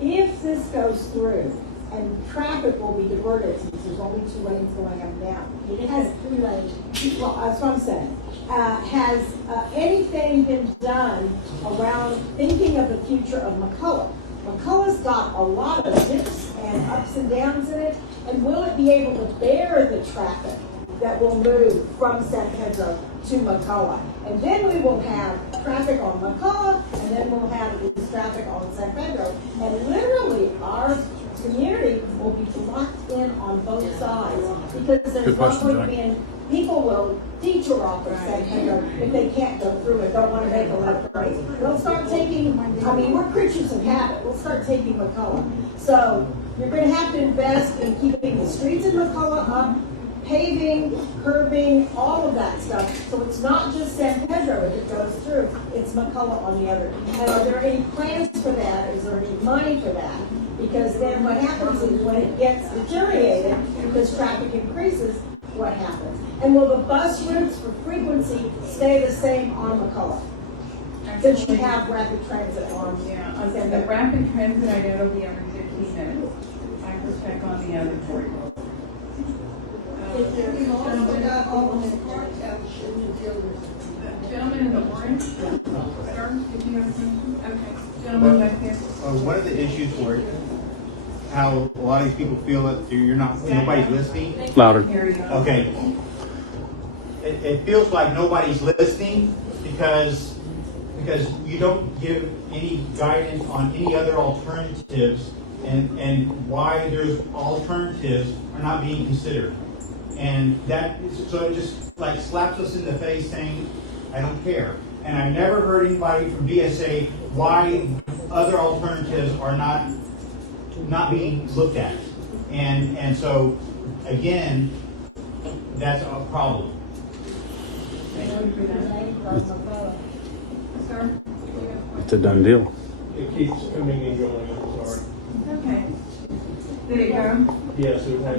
If this goes through and traffic will be diverted, since there's only 2 lanes going up and down, has, well, that's what I'm saying. Has anything been done around thinking of the future of McCullough? McCullough's got a lot of dips and ups and downs in it, and will it be able to bear the traffic that will move from San Pedro to McCullough? And then we will have traffic on McCullough, and then we'll have this traffic on San Pedro. And literally, our community will be locked in on both sides, because there's not going to be any, people will detour off of San Pedro if they can't go through it, don't want to make a left right. We'll start taking, I mean, we're creatures of habit, we'll start taking McCullough. So you're going to have to invest in keeping the streets in McCullough up, paving, curbing, all of that stuff. So it's not just San Pedro if it goes through, it's McCullough on the other. And are there any plans for that? Is there any money for that? Because then what happens is when it gets deteriorated, because traffic increases, what happens? And will the bus routes for frequency stay the same on McCullough? Since you have rapid transit on. Yeah, on the rapid transit, I know it'll be every 15 minutes. I will check on the other for you. We've also got all the smart township utilities. Gentleman in the orange, sir, did you have something? Okay, gentleman back there. One of the issues where how a lot of these people feel that nobody's listening. Louder. Okay. It feels like nobody's listening because you don't give any guidance on any other alternatives and why there's alternatives are not being considered. And so it just like slaps us in the face saying, I don't care. And I've never heard anybody from BSA why other alternatives are not being looked at. And so again, that's a problem. Sir? It's a done deal. It keeps coming and going, I'm sorry. Okay. Did it go? Yes, it has.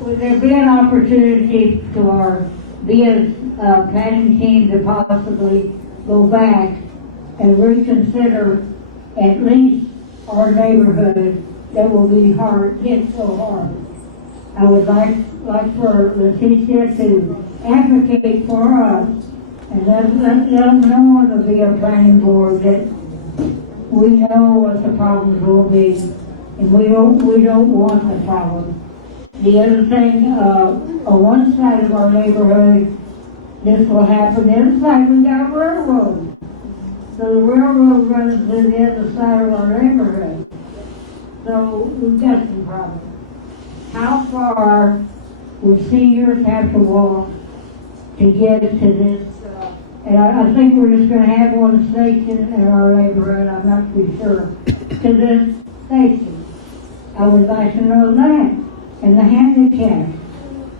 Would there be an opportunity for the planning team to possibly go back and reconsider at least our neighborhood that will be hit so hard? I would like for Leticia to advocate for us and let them know on the VIA planning board that we know what the problems will be, and we don't want the problem. The other thing, on one side of our neighborhood, this will happen. The other side, we got railroad. So the railroad runs to the other side of our neighborhood. So we've got some problems. How far would seniors have to walk to get to this? And I think we're just going to have one station in our neighborhood. I'm not too sure. To this station. I would like to know that. And the handicapped,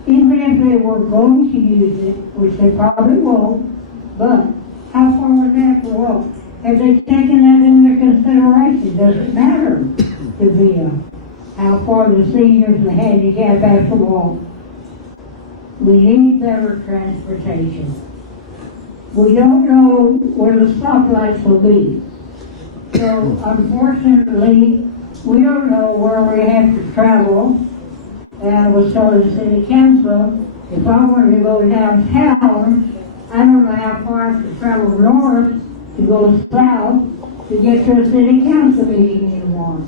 even if they were going to use it, which they probably won't, but how far would they have to walk? Have they taken that into consideration? Does it matter to them how far the seniors, the handicapped have to walk? We need better transportation. We don't know where the stoplights will be. So unfortunately, we don't know where we have to travel. And I was telling the city council, if I wanted to go downtown, I don't know how far I have to travel north to go south to get to a city council meeting anymore.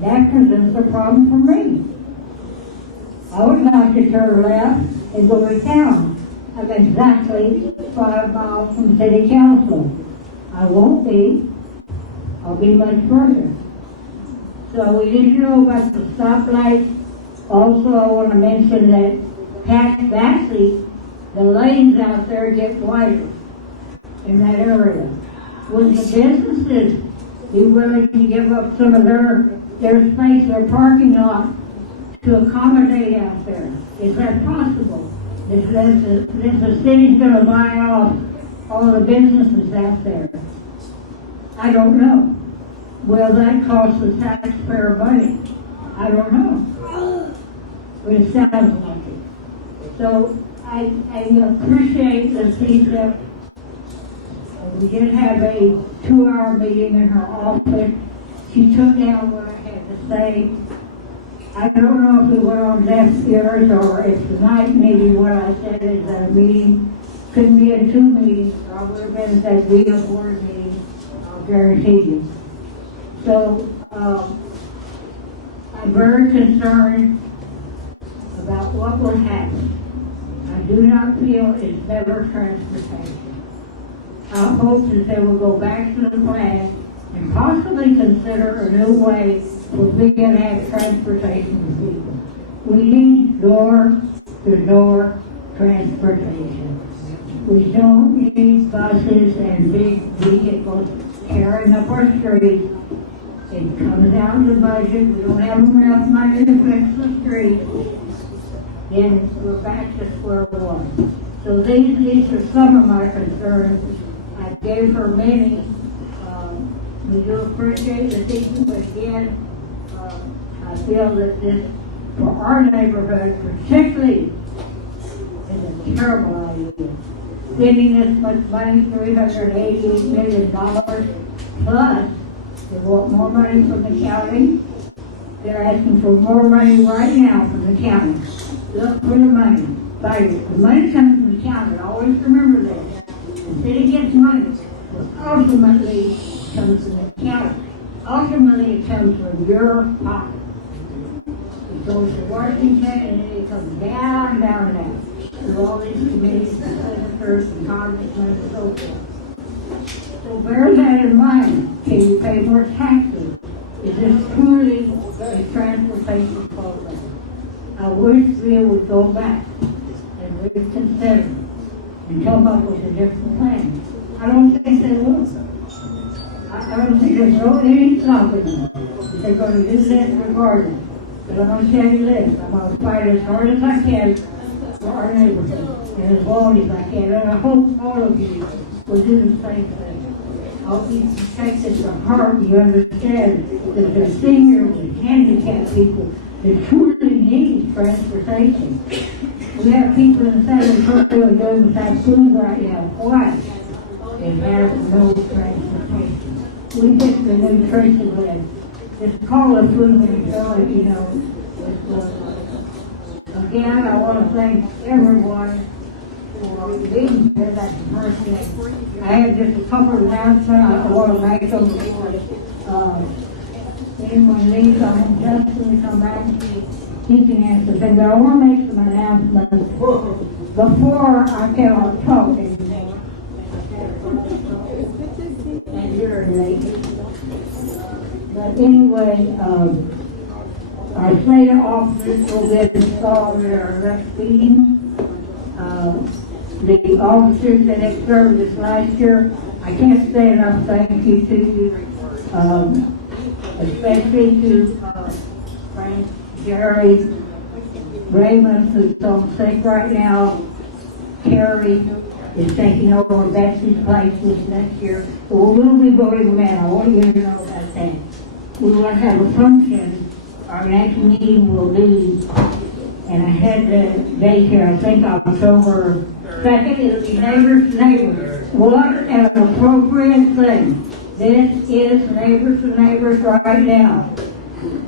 That presents a problem for me. I would like to turn left and go to town. I'm exactly 5 miles from city council. I won't be. I'll be much further. So we need to know about the stoplights. Also, I want to mention that past Bassey, the lanes out there get wider in that area. Would the businesses be willing to give up some of their space, their parking lot, to accommodate out there? Is that possible? Is the city's going to buy off all the businesses out there? I don't know. Will that cost the taxpayer money? I don't know. But it sounds like it. So I appreciate the CSEP. We did have a 2-hour meeting in her office. She took down what I had to say. I don't know if it went on deaf ears or if tonight maybe what I said is a meeting. Couldn't be in 2 meetings. I would have been at that real board meeting, I'll guarantee you. So I'm very concerned about what will happen. I do not feel it's better transportation. I hope that they will go back to the plan and possibly consider a new way for being to have transportation for people. We need door-to-door transportation. We don't need buses and big vehicles tearing up our streets. It comes out of the budget. We don't have enough money to fix the streets. Then we're back to square one. So these are some of my concerns. I gave her many. We do appreciate the teaching, but again, I feel that this, for our neighborhood particularly, is a terrible idea. Spending this much money, $388 million, plus they want more money from the county. They're asking for more money right now from the county. Look for the money. Fight it. The money comes from the county. Always remember that. The city gets money, but ultimately it comes from the county. Ultimately it comes from your pocket. It goes to Washington and it comes down, down, down. Through all these committees and senators and congressmen and so forth. So bear that in mind. Can you pay more taxes? Is this truly a transportation program? I wish we would go back and reconsider and come up with a different plan. I don't think they will. I don't think there's any stopping them. They're going to do that regardless. But I'm going to tell you this, I'm going to fight as hard as I can for our neighborhood and as long as I can. And I hope all of you will do the same thing. I hope you take this to heart and you understand that the seniors and handicapped people that truly need transportation. We have people in San Pedro Ave without food right now. Why? They have no transportation. We get the nutrition list. It's called a food utility, you know. Again, I want to thank everyone for being here. That's the first thing. I have just a couple of announcements I want to make them before anyone leaves. I want Justin to come back. He can answer things, but I want to make some announcements before I cannot talk anymore. And you're late. But anyway, our state officers will get installed in our next meeting. The officers that have served us last year, I can't say enough thank you to you, especially to Jerry, Raymond, who's so sick right now, Terry is taking over Betsy's place this next year. So we'll be voting men. I want you to know about that. We will have a function. Our next meeting will be, and I had the date here, I think October 2nd, it'll be neighbors to neighbors. What an appropriate thing. This is neighbors to neighbors right now.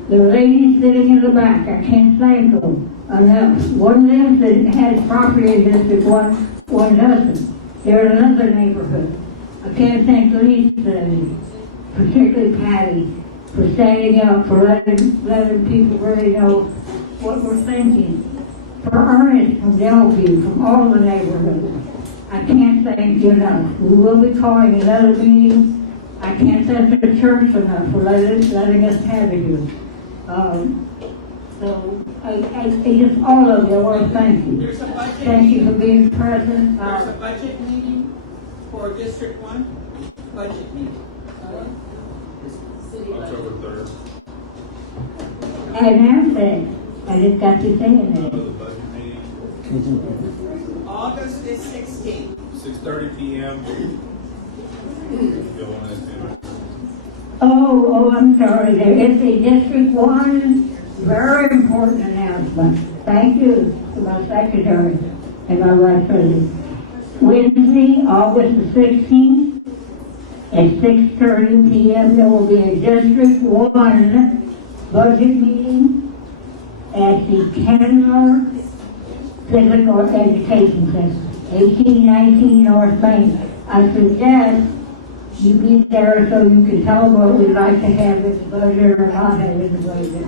The lady sitting in the back, I can't thank them enough. One lives that has property in District 1, one doesn't. They're in another neighborhood. I can't thank Lisa, particularly Patty, for standing up, for letting people really know what we're thinking. For Ernest from Delview, from all the neighborhoods, I can't thank you enough. We will be calling another meeting. I can't thank the church enough for letting us have it here. So I just all of you, I want to thank you. There's a budget Thank you meeting. for being present. There's a budget meeting for District 1, budget meeting. October 3rd. I announced it. I just got you saying it. The budget meeting, August is 16th. 6:30 p.m. Go on that dinner. Oh, I'm sorry. There is a District 1 very important announcement. Thank you to my secretary and my vice president. Wednesday, August the 16th, at 6:30 p.m., there will be a District 1 budget meeting at the Candler Physical Education Center, 1819 North Main. I suggest you be there so you can tell them what we'd like to have in the budget or not have in the budget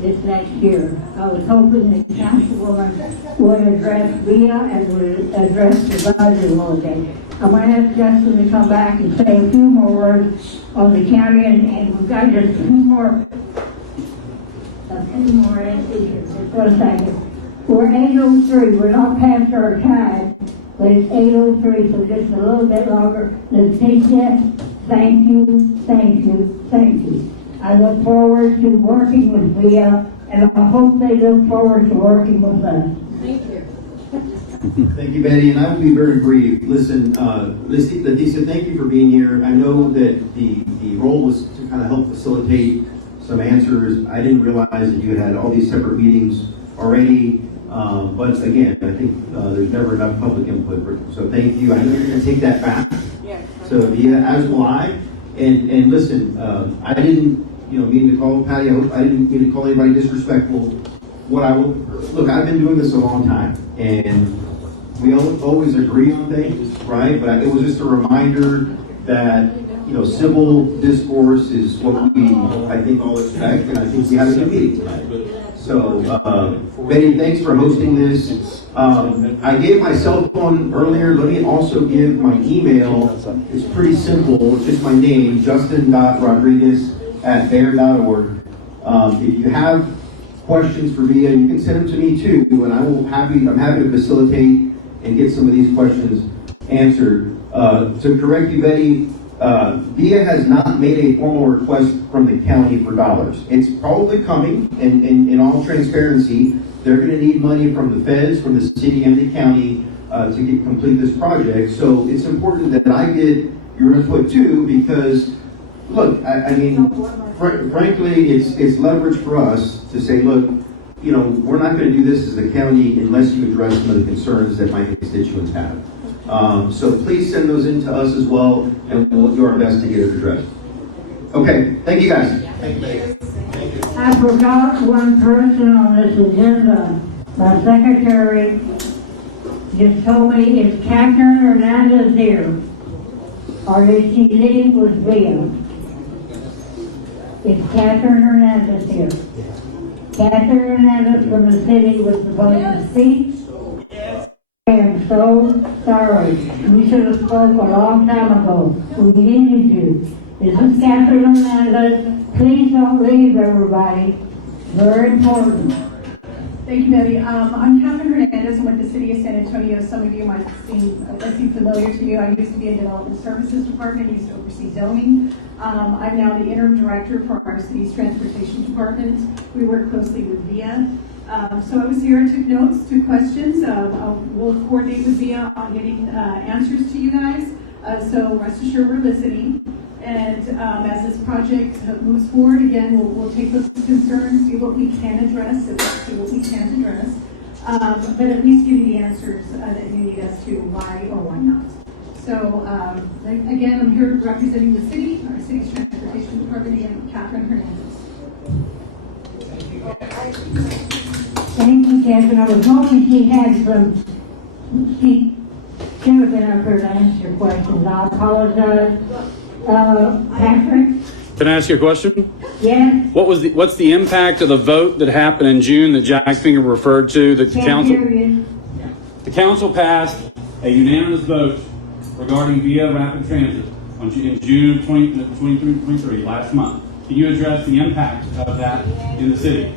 this next year. I was hoping the councilwoman would address VIA and would address the budget a little bit. I'm going to ask Justin to come back and say a few more words on the county, and we've got just a few more answers. Just one second. We're 8:03. We're not past our time, but it's 8:03, so just a little bit longer. Leticia, thank you, thank you, thank you. I look forward to working with VIA, and I hope they look forward to working with us. Thank you. Thank you, Betty, and I will be very brief. Listen, Leticia, thank you for being here. I know that the role was to kind of help facilitate some answers. I didn't realize that you had all these separate meetings already. But again, I think there's never enough public input. So thank you. I know you're going to take that back. Yes. So yeah, as will I. And listen, I didn't mean to call Patty. I didn't mean to call anybody disrespectful. I've been doing this a long time, and we always agree on things, right? But it was just a reminder that civil discourse is what we, I think, all expect, and I think we had a good meeting tonight. So, Betty, thanks for hosting this. I gave my cell phone earlier. Let me also give my email. It's pretty simple. It's just my name, justin.rodriguez@bear.org. If you have questions for VIA, you can send them to me too, and I'm happy to facilitate and get some of these questions answered. To correct you, Betty, VIA has not made a formal request from the county for dollars. It's probably coming, and in all transparency, they're going to need money from the feds, from the city and the county to complete this project. So it's important that I get your input too, because look, I mean, frankly, it's leverage for us to say, look, we're not going to do this as the county unless you address some of the concerns that my constituents have. So please send those in to us as well, and we'll do our best to get it addressed. Okay, thank you guys. Thank you, Mayor. Thank you. I forgot one person on this agenda. My secretary just told me, is Catherine Hernandez here? Or did she leave with VIA? Is Catherine Hernandez here? Catherine Hernandez from the city was supposed to speak. I am so sorry. We should have spoke a long time ago. We needed you. This is Catherine Hernandez. Please don't leave, everybody. Very important. Thank you, Betty. I'm Catherine Hernandez. Jimenez. I'm with the city of San Antonio. Some of you might seem familiar to you. I used to be in Development Services Department, used to oversee zoning. I'm now the interim director for our city's transportation department. We work closely with VIA. So I was here, I took notes, took questions. We'll coordinate with VIA on getting answers to you guys. So rest assured we're listening. And as this project moves forward, again, we'll take those concerns, see what we can address, and see what we can't address. But at least give you the answers that you need as to why or why not. So again, I'm here representing the city, our city's transportation department, and Catherine Hernandez. Thank you, Catherine. I was hoping she had she should have been up here to answer your questions. I apologize. Patrick? Can I ask you a question? Yes? What's the impact of the vote that happened in June that Jack Finger referred to that the council passed a unanimous vote regarding VIA Rapid Transit in June 2023, last month. Can you address the impact of that in the city?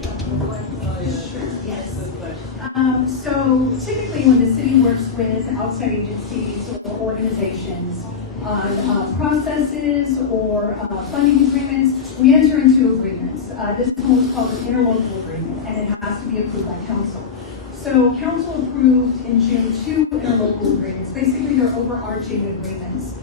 So typically when the city works with outside agencies or organizations on processes or funding agreements, we enter into agreements. This is what's called an interlocal agreement, and it has to be approved by council. So council approved in June 2 interlocal agreements. Basically, they're overarching agreements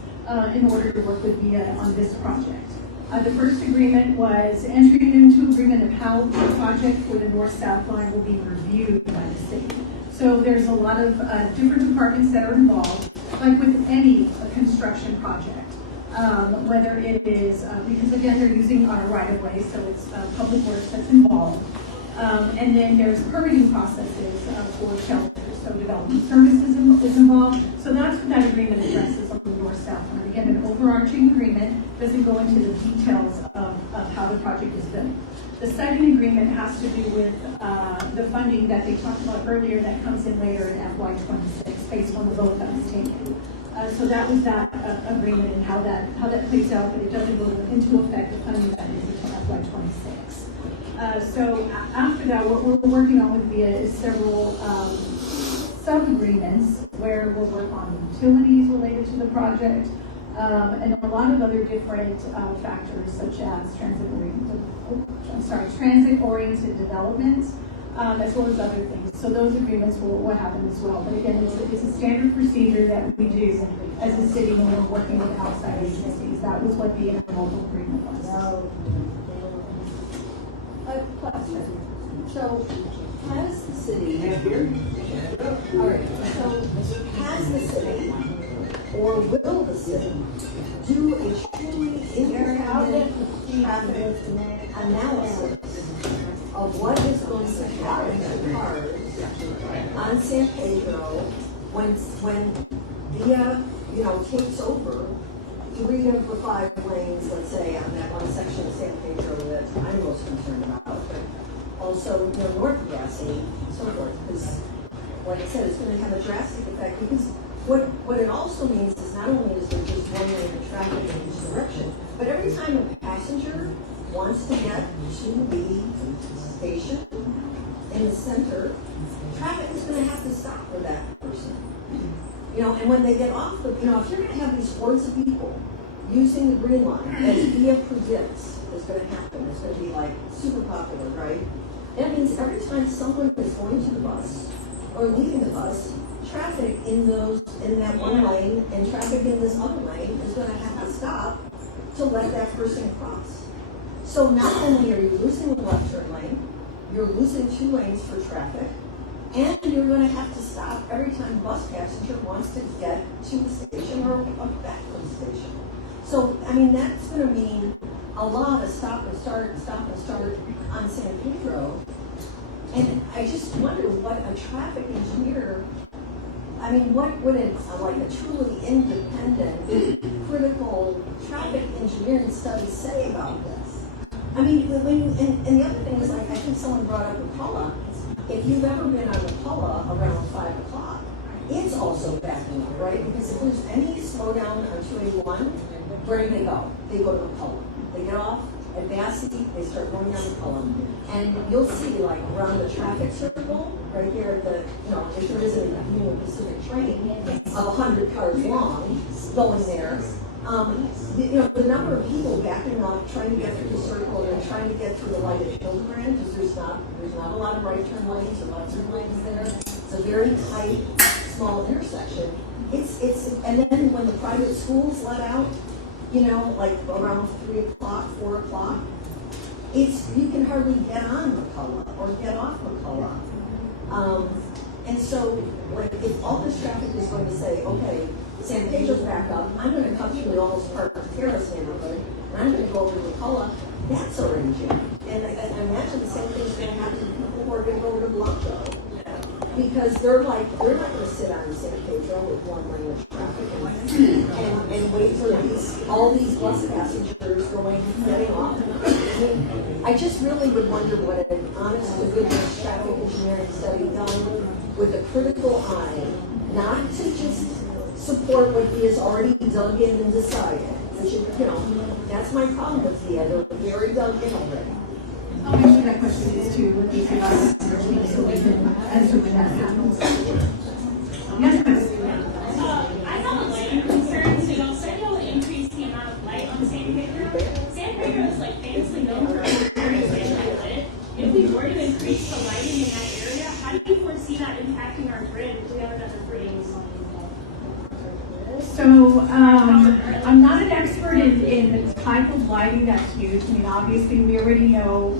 in order to work with VIA on this project. The first agreement was entering into agreement of how the project for the north-south line will be reviewed by the city. So there's a lot of different departments that are involved, like with any construction project. Whether it is, because again, they're using our right-of-way, so it's public works that's involved. And then there's permitting processes for shelters, so development services is involved. So that's what that agreement addresses on the north-south line. Again, an overarching agreement doesn't go into the details of how the project is built. The second agreement has to do with the funding that they talked about earlier that comes in later in FY26 based on the vote that was taken. So that was that agreement and how that plays out, but it doesn't go into effect the funding that is until FY26. So after that, what we're working on with VIA is several sub-agreements where we'll work on utilities related to the project and a lot of other different factors such as transit-oriented development, as well as other things. So those agreements will happen as well. But again, it's a standard procedure that we do as a city when we're working with outside agencies. That was what the interlocal agreement was. A question. So, has the city, all right, so has the city, or will the city, do a truly independent traffic analysis of what is going to happen to cars on San Pedro when VIA, takes over 3 of the 5 lanes, let's say, on that one section of San Pedro that I'm most concerned about, but also, north of Grassy and so forth, because, like I said, it's going to have a drastic effect, because what it also means is not only is there just one lane of traffic in each direction, but every time a passenger wants to get to the station in the center, traffic is going to have to stop for that person. And when they get off if you're going to have these hordes of people using the green line, as VIA predicts is going to happen, it's going to be like super popular, right? That means every time someone is going to the bus or leaving the bus, traffic in that one lane and traffic in this other lane is going to have to stop to let that person cross. So not only are you losing the left turn lane, you're losing 2 lanes for traffic, and you're going to have to stop every time a bus passenger wants to get to the station or back from the station. So, that's going to mean a lot of stop and start on San Pedro. And I just wonder what a traffic engineer, what would a truly independent, critical traffic engineering study say about this? And the other thing is, I think someone brought up McCullough. If you've ever been on McCullough around 5 o'clock, it's also backing up, right? Because if there's any slowdown on 281, where do they go? They go to McCullough. They get off at Bassey, they start going down McCullough. And you'll see, around the traffic circle, right here at the, if there isn't a Union Pacific train of 100 cars long going there, the number of people backing up, trying to get through the circle, and trying to get through the light at Hildebrand, because there's not a lot of right turn lanes or left turn lanes there. It's a very tight, small intersection. And then when the private schools let out, like around 3 o'clock, 4 o'clock, you can hardly get on McCullough or get off McCullough. And so, like, if all this traffic is going to say, okay, San Pedro's back up, I'm going to come through the almost Park Terrace neighborhood, and I'm going to go over to McCullough, that's already jammed. And I imagine the same thing's going to happen to people who are going to go over to Blanco. Because they're not going to sit on San Pedro with one lane of traffic and wait for all these bus passengers getting off. I just really would wonder what an honest to goodness traffic engineering study done with a critical eye, not to just support what he has already dug in and decided, which is, that's my problem with Thea. They're very dug in already. I'll make sure that question is too with these guys so we can answer when that happens. Yes, miss? I have a light concern. So y'all said y'all would increase the amount of light on San Pedro. San Pedro is like famously known for very brightly lit. If we were to increase the lighting in that area, how do you foresee that impacting our grid if we have another freeze? So, I'm not an expert in the type of lighting that's used. I mean, obviously, we already know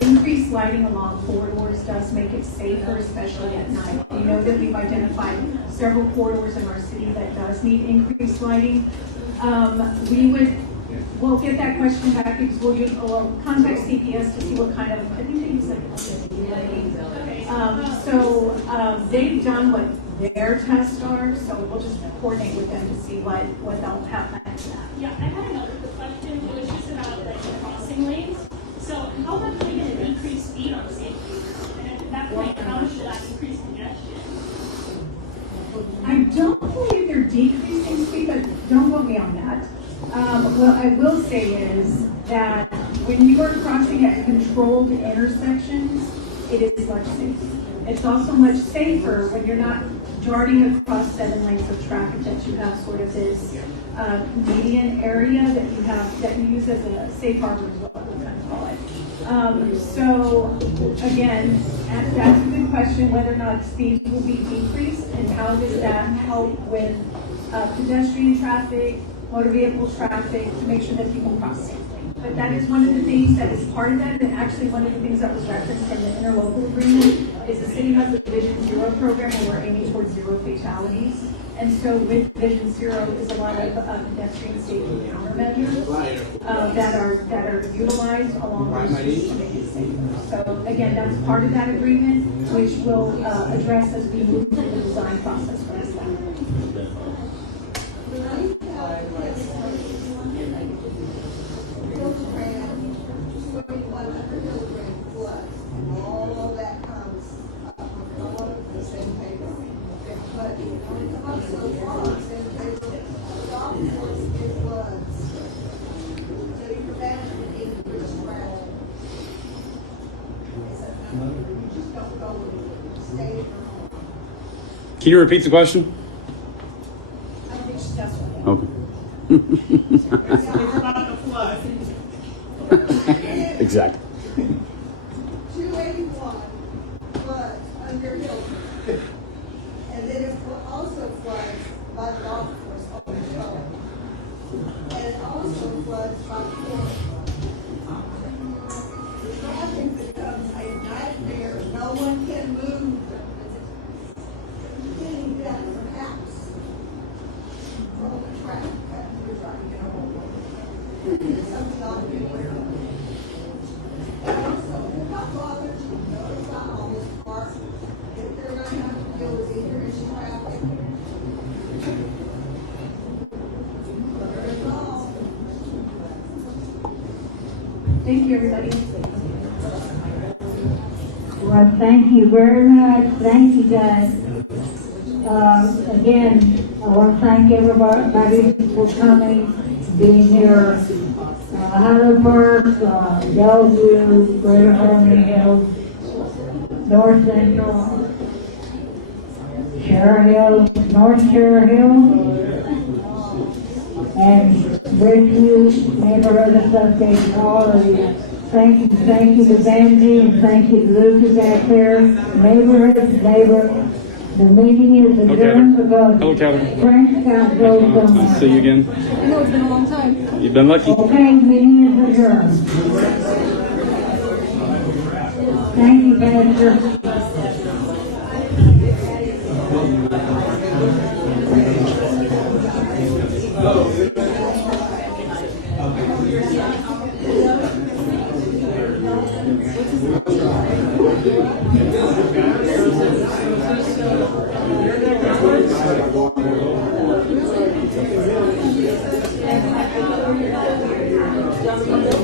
increased lighting along corridors does make it safer, especially at night. We know that we've identified several corridors in our city that does need increased lighting. We'll get that question back because we'll contact CPS to see what kind of, I think they use like they've done what their tests are, so we'll just coordinate with them to see what they'll have next to that. Yeah, I had another quick question. It was just about like the crossing lanes. So how much are we going to decrease speed on San Pedro? And at that point, how much will that increase congestion? I don't believe they're decreasing speed, but don't quote me on that. What I will say is that when you are crossing at controlled intersections, it is much safer. It's also much safer when you're not darting across 7 lanes of traffic, that you have sort of this median area that you use as a safe harbor is what we kind of call it. So again, that's a good question, whether or not speeds will be decreased and how does that help with pedestrian traffic, motor vehicle traffic, to make sure that people cross safely. But that is one of the things that is part of that, and actually one of the things that was referenced in the interlocal agreement is the city has a Vision Zero program where we're aiming towards 0 fatalities. And so with Vision Zero is a lot of pedestrian safety countermeasures that are utilized along those streets to make it safer. So again, that's part of that agreement, which we'll address as we move through the design process for this one. All that comes up the San Pedro. But when it comes so far, San Pedro, golf course, it floods. So you can imagine it in the traffic. You just don't go and stay at your home. Can you repeat the question? I think she does one. Okay. It's about the flood. Exactly. 281 floods under Hilton. And then it also floods by the golf course on the show. And it also floods by the court. The traffic becomes a nightmare. No one can move. You can't even get out of the house. All the traffic you're trying to get home. It's something ought to be aware of. And also, we're not bothered to notify all this park if they're going to have to deal with either issue traffic. They're involved. Thank you, everybody. Well, thank you very much. Thank you, guys. Again, I want to thank everybody for coming, being here. Highland Park, Bellevue, Greater Harmony Hills, North Central, Cherry Hill, North Cherry Hill, and Bridgeview Neighborhood Association, all of you. Thank you to Benji, and thank you to Lucas out there. Neighbor. The meeting is adjourned for good. Hello, Kevin. Frank's got to go somewhere. Nice to see you again. I know it's been a long time. You've been lucky. Okay, meeting is adjourned. Thank you, Pastor. Gentlemen,